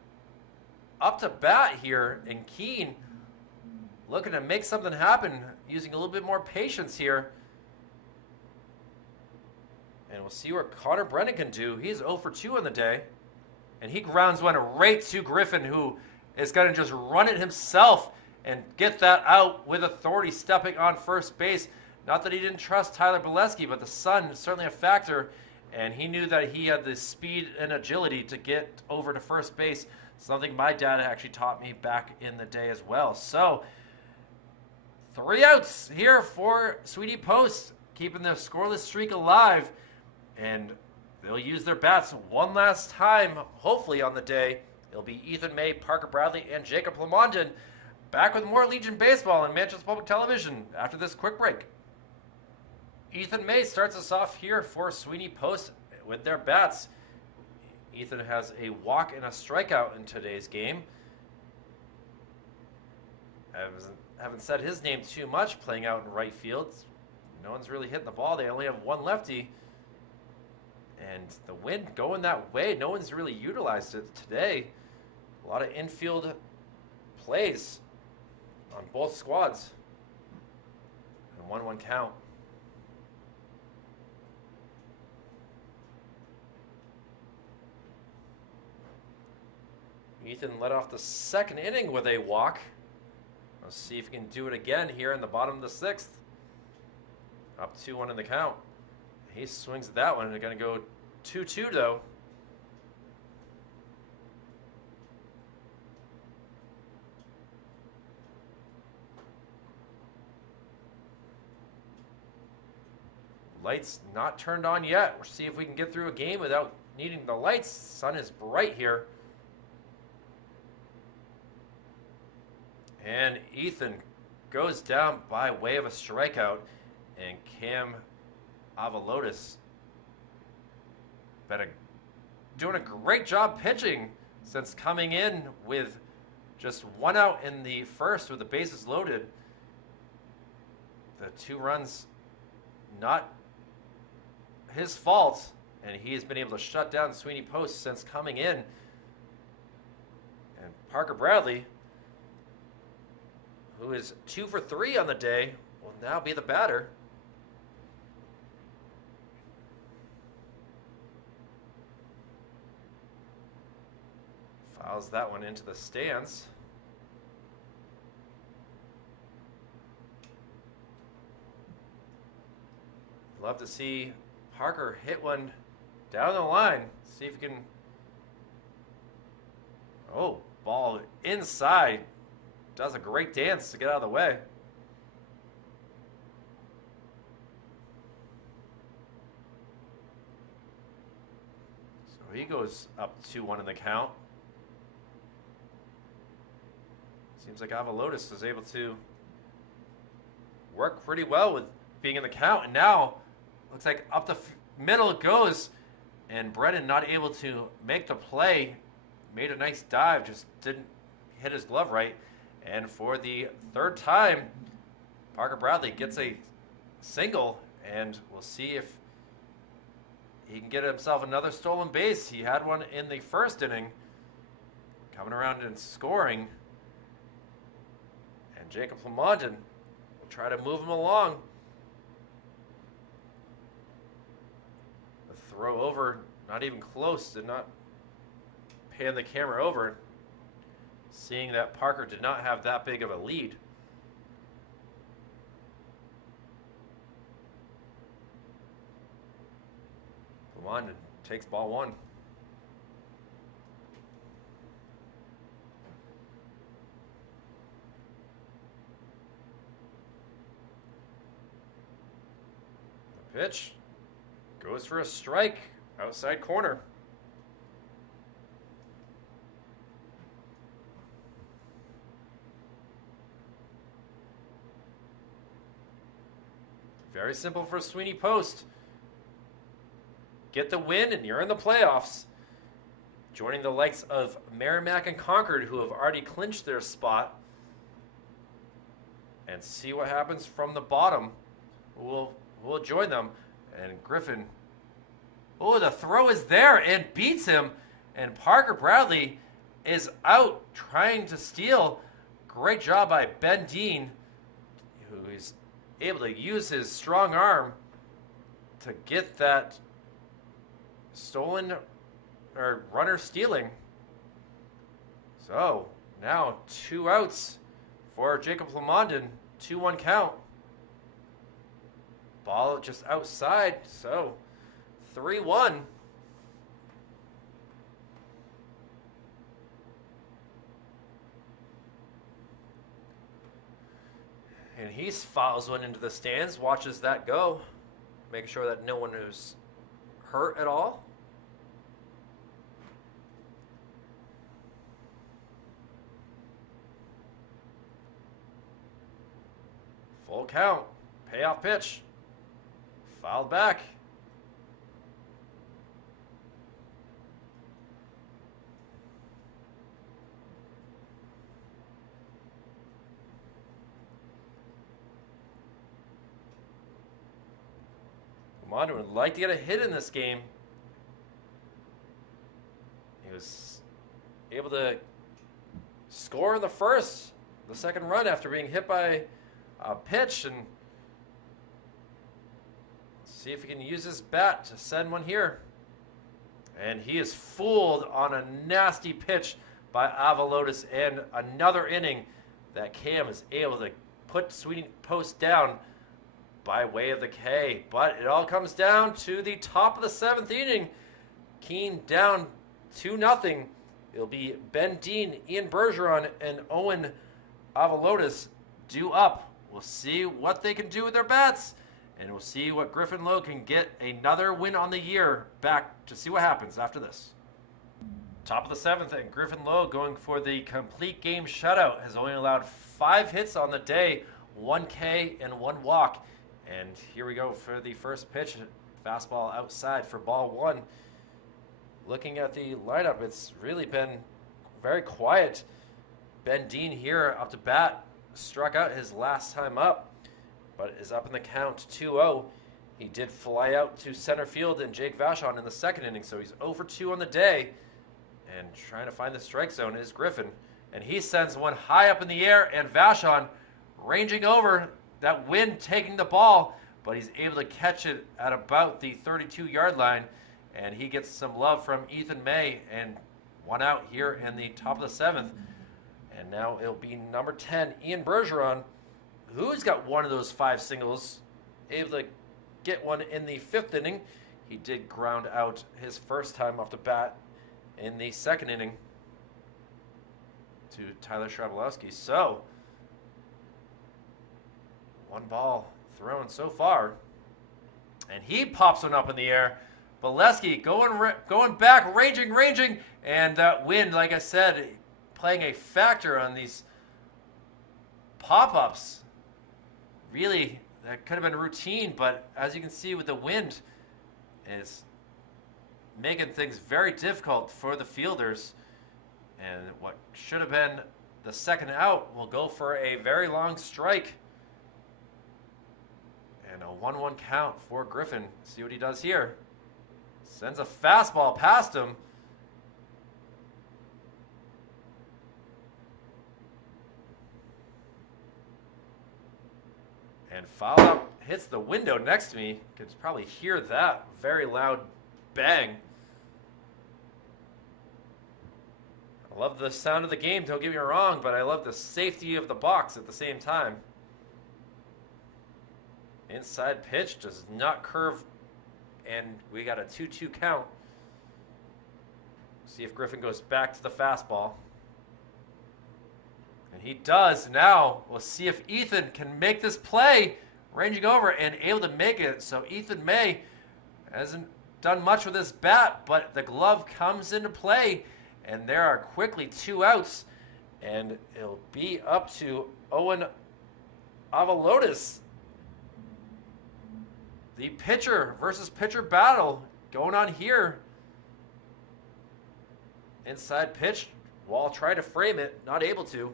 up to bat here, and Keene looking to make something happen, using a little bit more patience here. And we'll see what Connor Brennan can do. He's 0 for 2 on the day. And he grounds one right to Griffin, who is going to just run it himself and get that out with authority, stepping on first base. Not that he didn't trust Tyler Bolesky, but the sun is certainly a factor, and he knew that he had the speed and agility to get over to first base, something my dad actually taught me back in the day as well. So 3 outs here for Sweeney Post, keeping their scoreless streak alive, and they'll use their bats one last time, hopefully on the day. It'll be Ethan May, Parker Bradley, and Jacob Plamondon. Back with more Legion Baseball on Manchester Public Television after this quick break. Ethan May starts us off here for Sweeney Post with their bats. Ethan has a walk and a strikeout in today's game. I haven't said his name too much, playing out in right field. No one's really hitting the ball. They only have one lefty. And the wind going that way, no one's really utilized it today. A lot of infield plays on both squads. And 1-1 count. Ethan led off the second inning with a walk. Let's see if he can do it again here in the bottom of the sixth. Up 2-1 in the count. He swings at that one, and they're going to go 2-2 though. Lights not turned on yet. We'll see if we can get through a game without needing the lights. Sun is bright here. And Ethan goes down by way of a strikeout. And Cam Avalotis doing a great job pitching since coming in with just 1 out in the first with the bases loaded. The 2 runs not his fault, and he has been able to shut down Sweeney Post since coming in. And Parker Bradley, who is 2 for 3 on the day, will now be the batter. Fouls that one into the stands. Love to see Parker hit one down the line. See if he can. Oh, ball inside. Does a great dance to get out of the way. So he goes up 2-1 in the count. Seems like Avalotis is able to work pretty well with being in the count. And now, looks like up the middle it goes. And Brennan not able to make the play. Made a nice dive, just didn't hit his glove right. And for the third time, Parker Bradley gets a single. And we'll see if he can get himself another stolen base. He had one in the first inning. Coming around and scoring. And Jacob Lamondon will try to move him along. The throw over, not even close, did not pan the camera over, seeing that Parker did not have that big of a lead. Lamondon takes ball 1. Pitch goes for a strike, outside corner. Very simple for Sweeney Post. Get the win and you're in the playoffs. Joining the likes of Merrimack and Concord, who have already clinched their spot. And see what happens from the bottom. We'll join them. And Griffin, oh, the throw is there and beats him. And Parker Bradley is out trying to steal. Great job by Ben Dean, who is able to use his strong arm to get that stolen or runner stealing. So now 2 outs for Jacob Lamondon, 2-1 count. Ball just outside, so 3-1. And he fouls one into the stands, watches that go, making sure that no one is hurt at all. Full count, payoff pitch. Fouled back. Lamondon would like to get a hit in this game. He was able to score in the second run after being hit by a pitch, and see if he can use his bat to send one here. And he is fooled on a nasty pitch by Avalotis, and another inning that Cam is able to put Sweeney Post down by way of the K. But it all comes down to the top of the 7th inning. Keene down 2-0. It'll be Ben Dean, Ian Bergeron, and Owen Avalotis due up. We'll see what they can do with their bats, and we'll see what Griffin Lowe can get another win on the year back to see what happens after this. Top of the 7th, and Griffin Lowe going for the complete game shutout, has only allowed 5 hits on the day, 1 K and 1 walk. And here we go for the first pitch. Fastball outside for ball 1. Looking at the lineup, it's really been very quiet. Ben Dean here up to bat, struck out his last time up, but is up in the count 2-0. He did fly out to center field and Jake Vachon in the 2nd inning, so he's 0 for 2 on the day. And trying to find the strike zone is Griffin. And he sends one high up in the air, and Vachon ranging over, that wind taking the ball, but he's able to catch it at about the 32-yard line. And he gets some love from Ethan May, and 1 out here in the top of the 7th. And now it'll be number 10, Ian Bergeron, who's got one of those 5 singles, able to get one in the 5th inning. He did ground out his first time off the bat in the 2nd inning to Tyler Travolowski. So, 1 ball thrown so far, and he pops one up in the air. Valesky going back, ranging, and that wind, like I said, playing a factor on these pop-ups. Really, that could have been routine, but as you can see with the wind, it's making things very difficult for the fielders. And what should have been the 2nd out will go for a very long strike. And a 1-1 count for Griffin. See what he does here. Sends a fastball past him. And foul up, hits the window next to me. You can probably hear that very loud bang. I love the sound of the game, don't get me wrong, but I love the safety of the box at the same time. Inside pitch does not curve, and we got a 2-2 count. See if Griffin goes back to the fastball. And he does. Now we'll see if Ethan can make this play, ranging over and able to make it. So Ethan May hasn't done much with his bat, but the glove comes into play, and there are quickly 2 outs, and it'll be up to Owen Avalotis. The pitcher versus pitcher battle going on here. Inside pitch. Wall tried to frame it, not able to.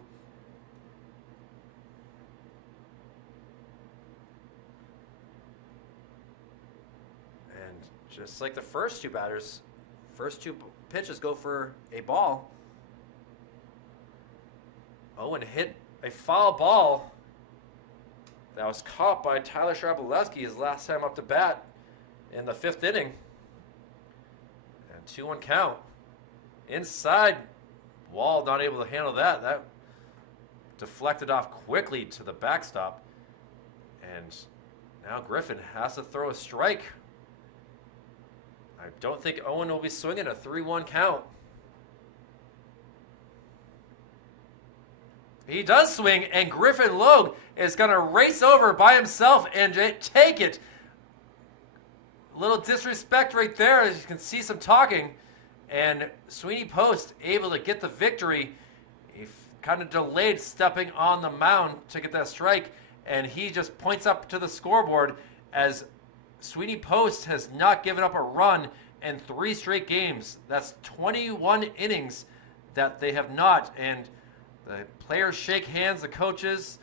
And just like the first 2 batters, first 2 pitches go for a ball. Owen hit a foul ball that was caught by Tyler Travolowski his last time up to bat in the 5th inning. And 2-1 count. Inside, Wall not able to handle that. That deflected off quickly to the backstop. And now Griffin has to throw a strike. I don't think Owen will be swinging a 3-1 count. He does swing, and Griffin Lowe is going to race over by himself and take it. A little disrespect right there, as you can see some talking. And Sweeney Post able to get the victory. He kind of delayed stepping on the mound to get that strike, and he just points up to the scoreboard as Sweeney Post has not given up a run in 3 straight games. That's 21 innings that they have not, and the players shake hands, the coaches,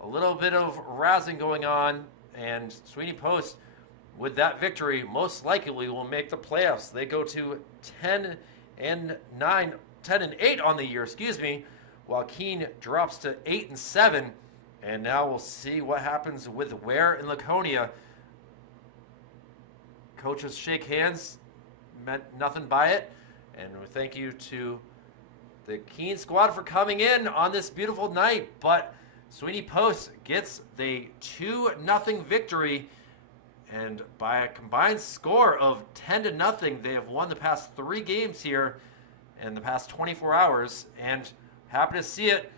a little bit of razzing going on, and Sweeney Post, with that victory, most likely will make the playoffs. They go to 10-8 on the year, while Keene drops to 8-7, and now we'll see what happens with Ware and Laconia. Coaches shake hands, meant nothing by it, and thank you to the Keene squad for coming in on this beautiful night, but Sweeney Post gets the 2-0 victory, and by a combined score of 10-0, they have won the past 3 games here in the past 24 hours, and happy to see it.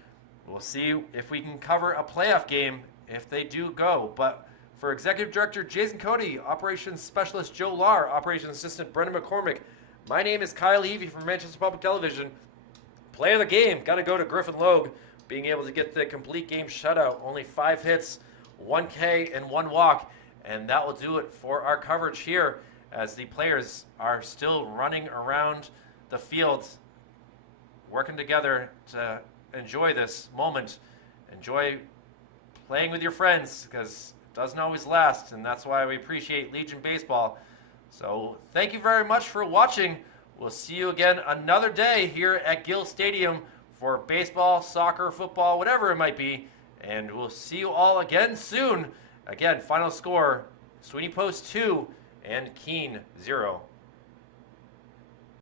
We'll see if we can cover a playoff game if they do go. But for Executive Director Jason Cody, Operations Specialist Joe Lahr, Operations Assistant Brendan McCormick, my name is Kyle Levy from Manchester Public Television. Play of the game, got to go to Griffin Logue, being able to get the complete game shutout. Only 5 hits, 1 K, and 1 walk. And that will do it for our coverage here as the players are still running around the field, working together to enjoy this moment. Enjoy playing with your friends, because it doesn't always last, and that's why we appreciate Legion Baseball. So thank you very much for watching. We'll see you again another day here at Gill Stadium for baseball, soccer, football, whatever it might be. And we'll see you all again soon. Again, final score, Sweeney Post 2 and Keene 0.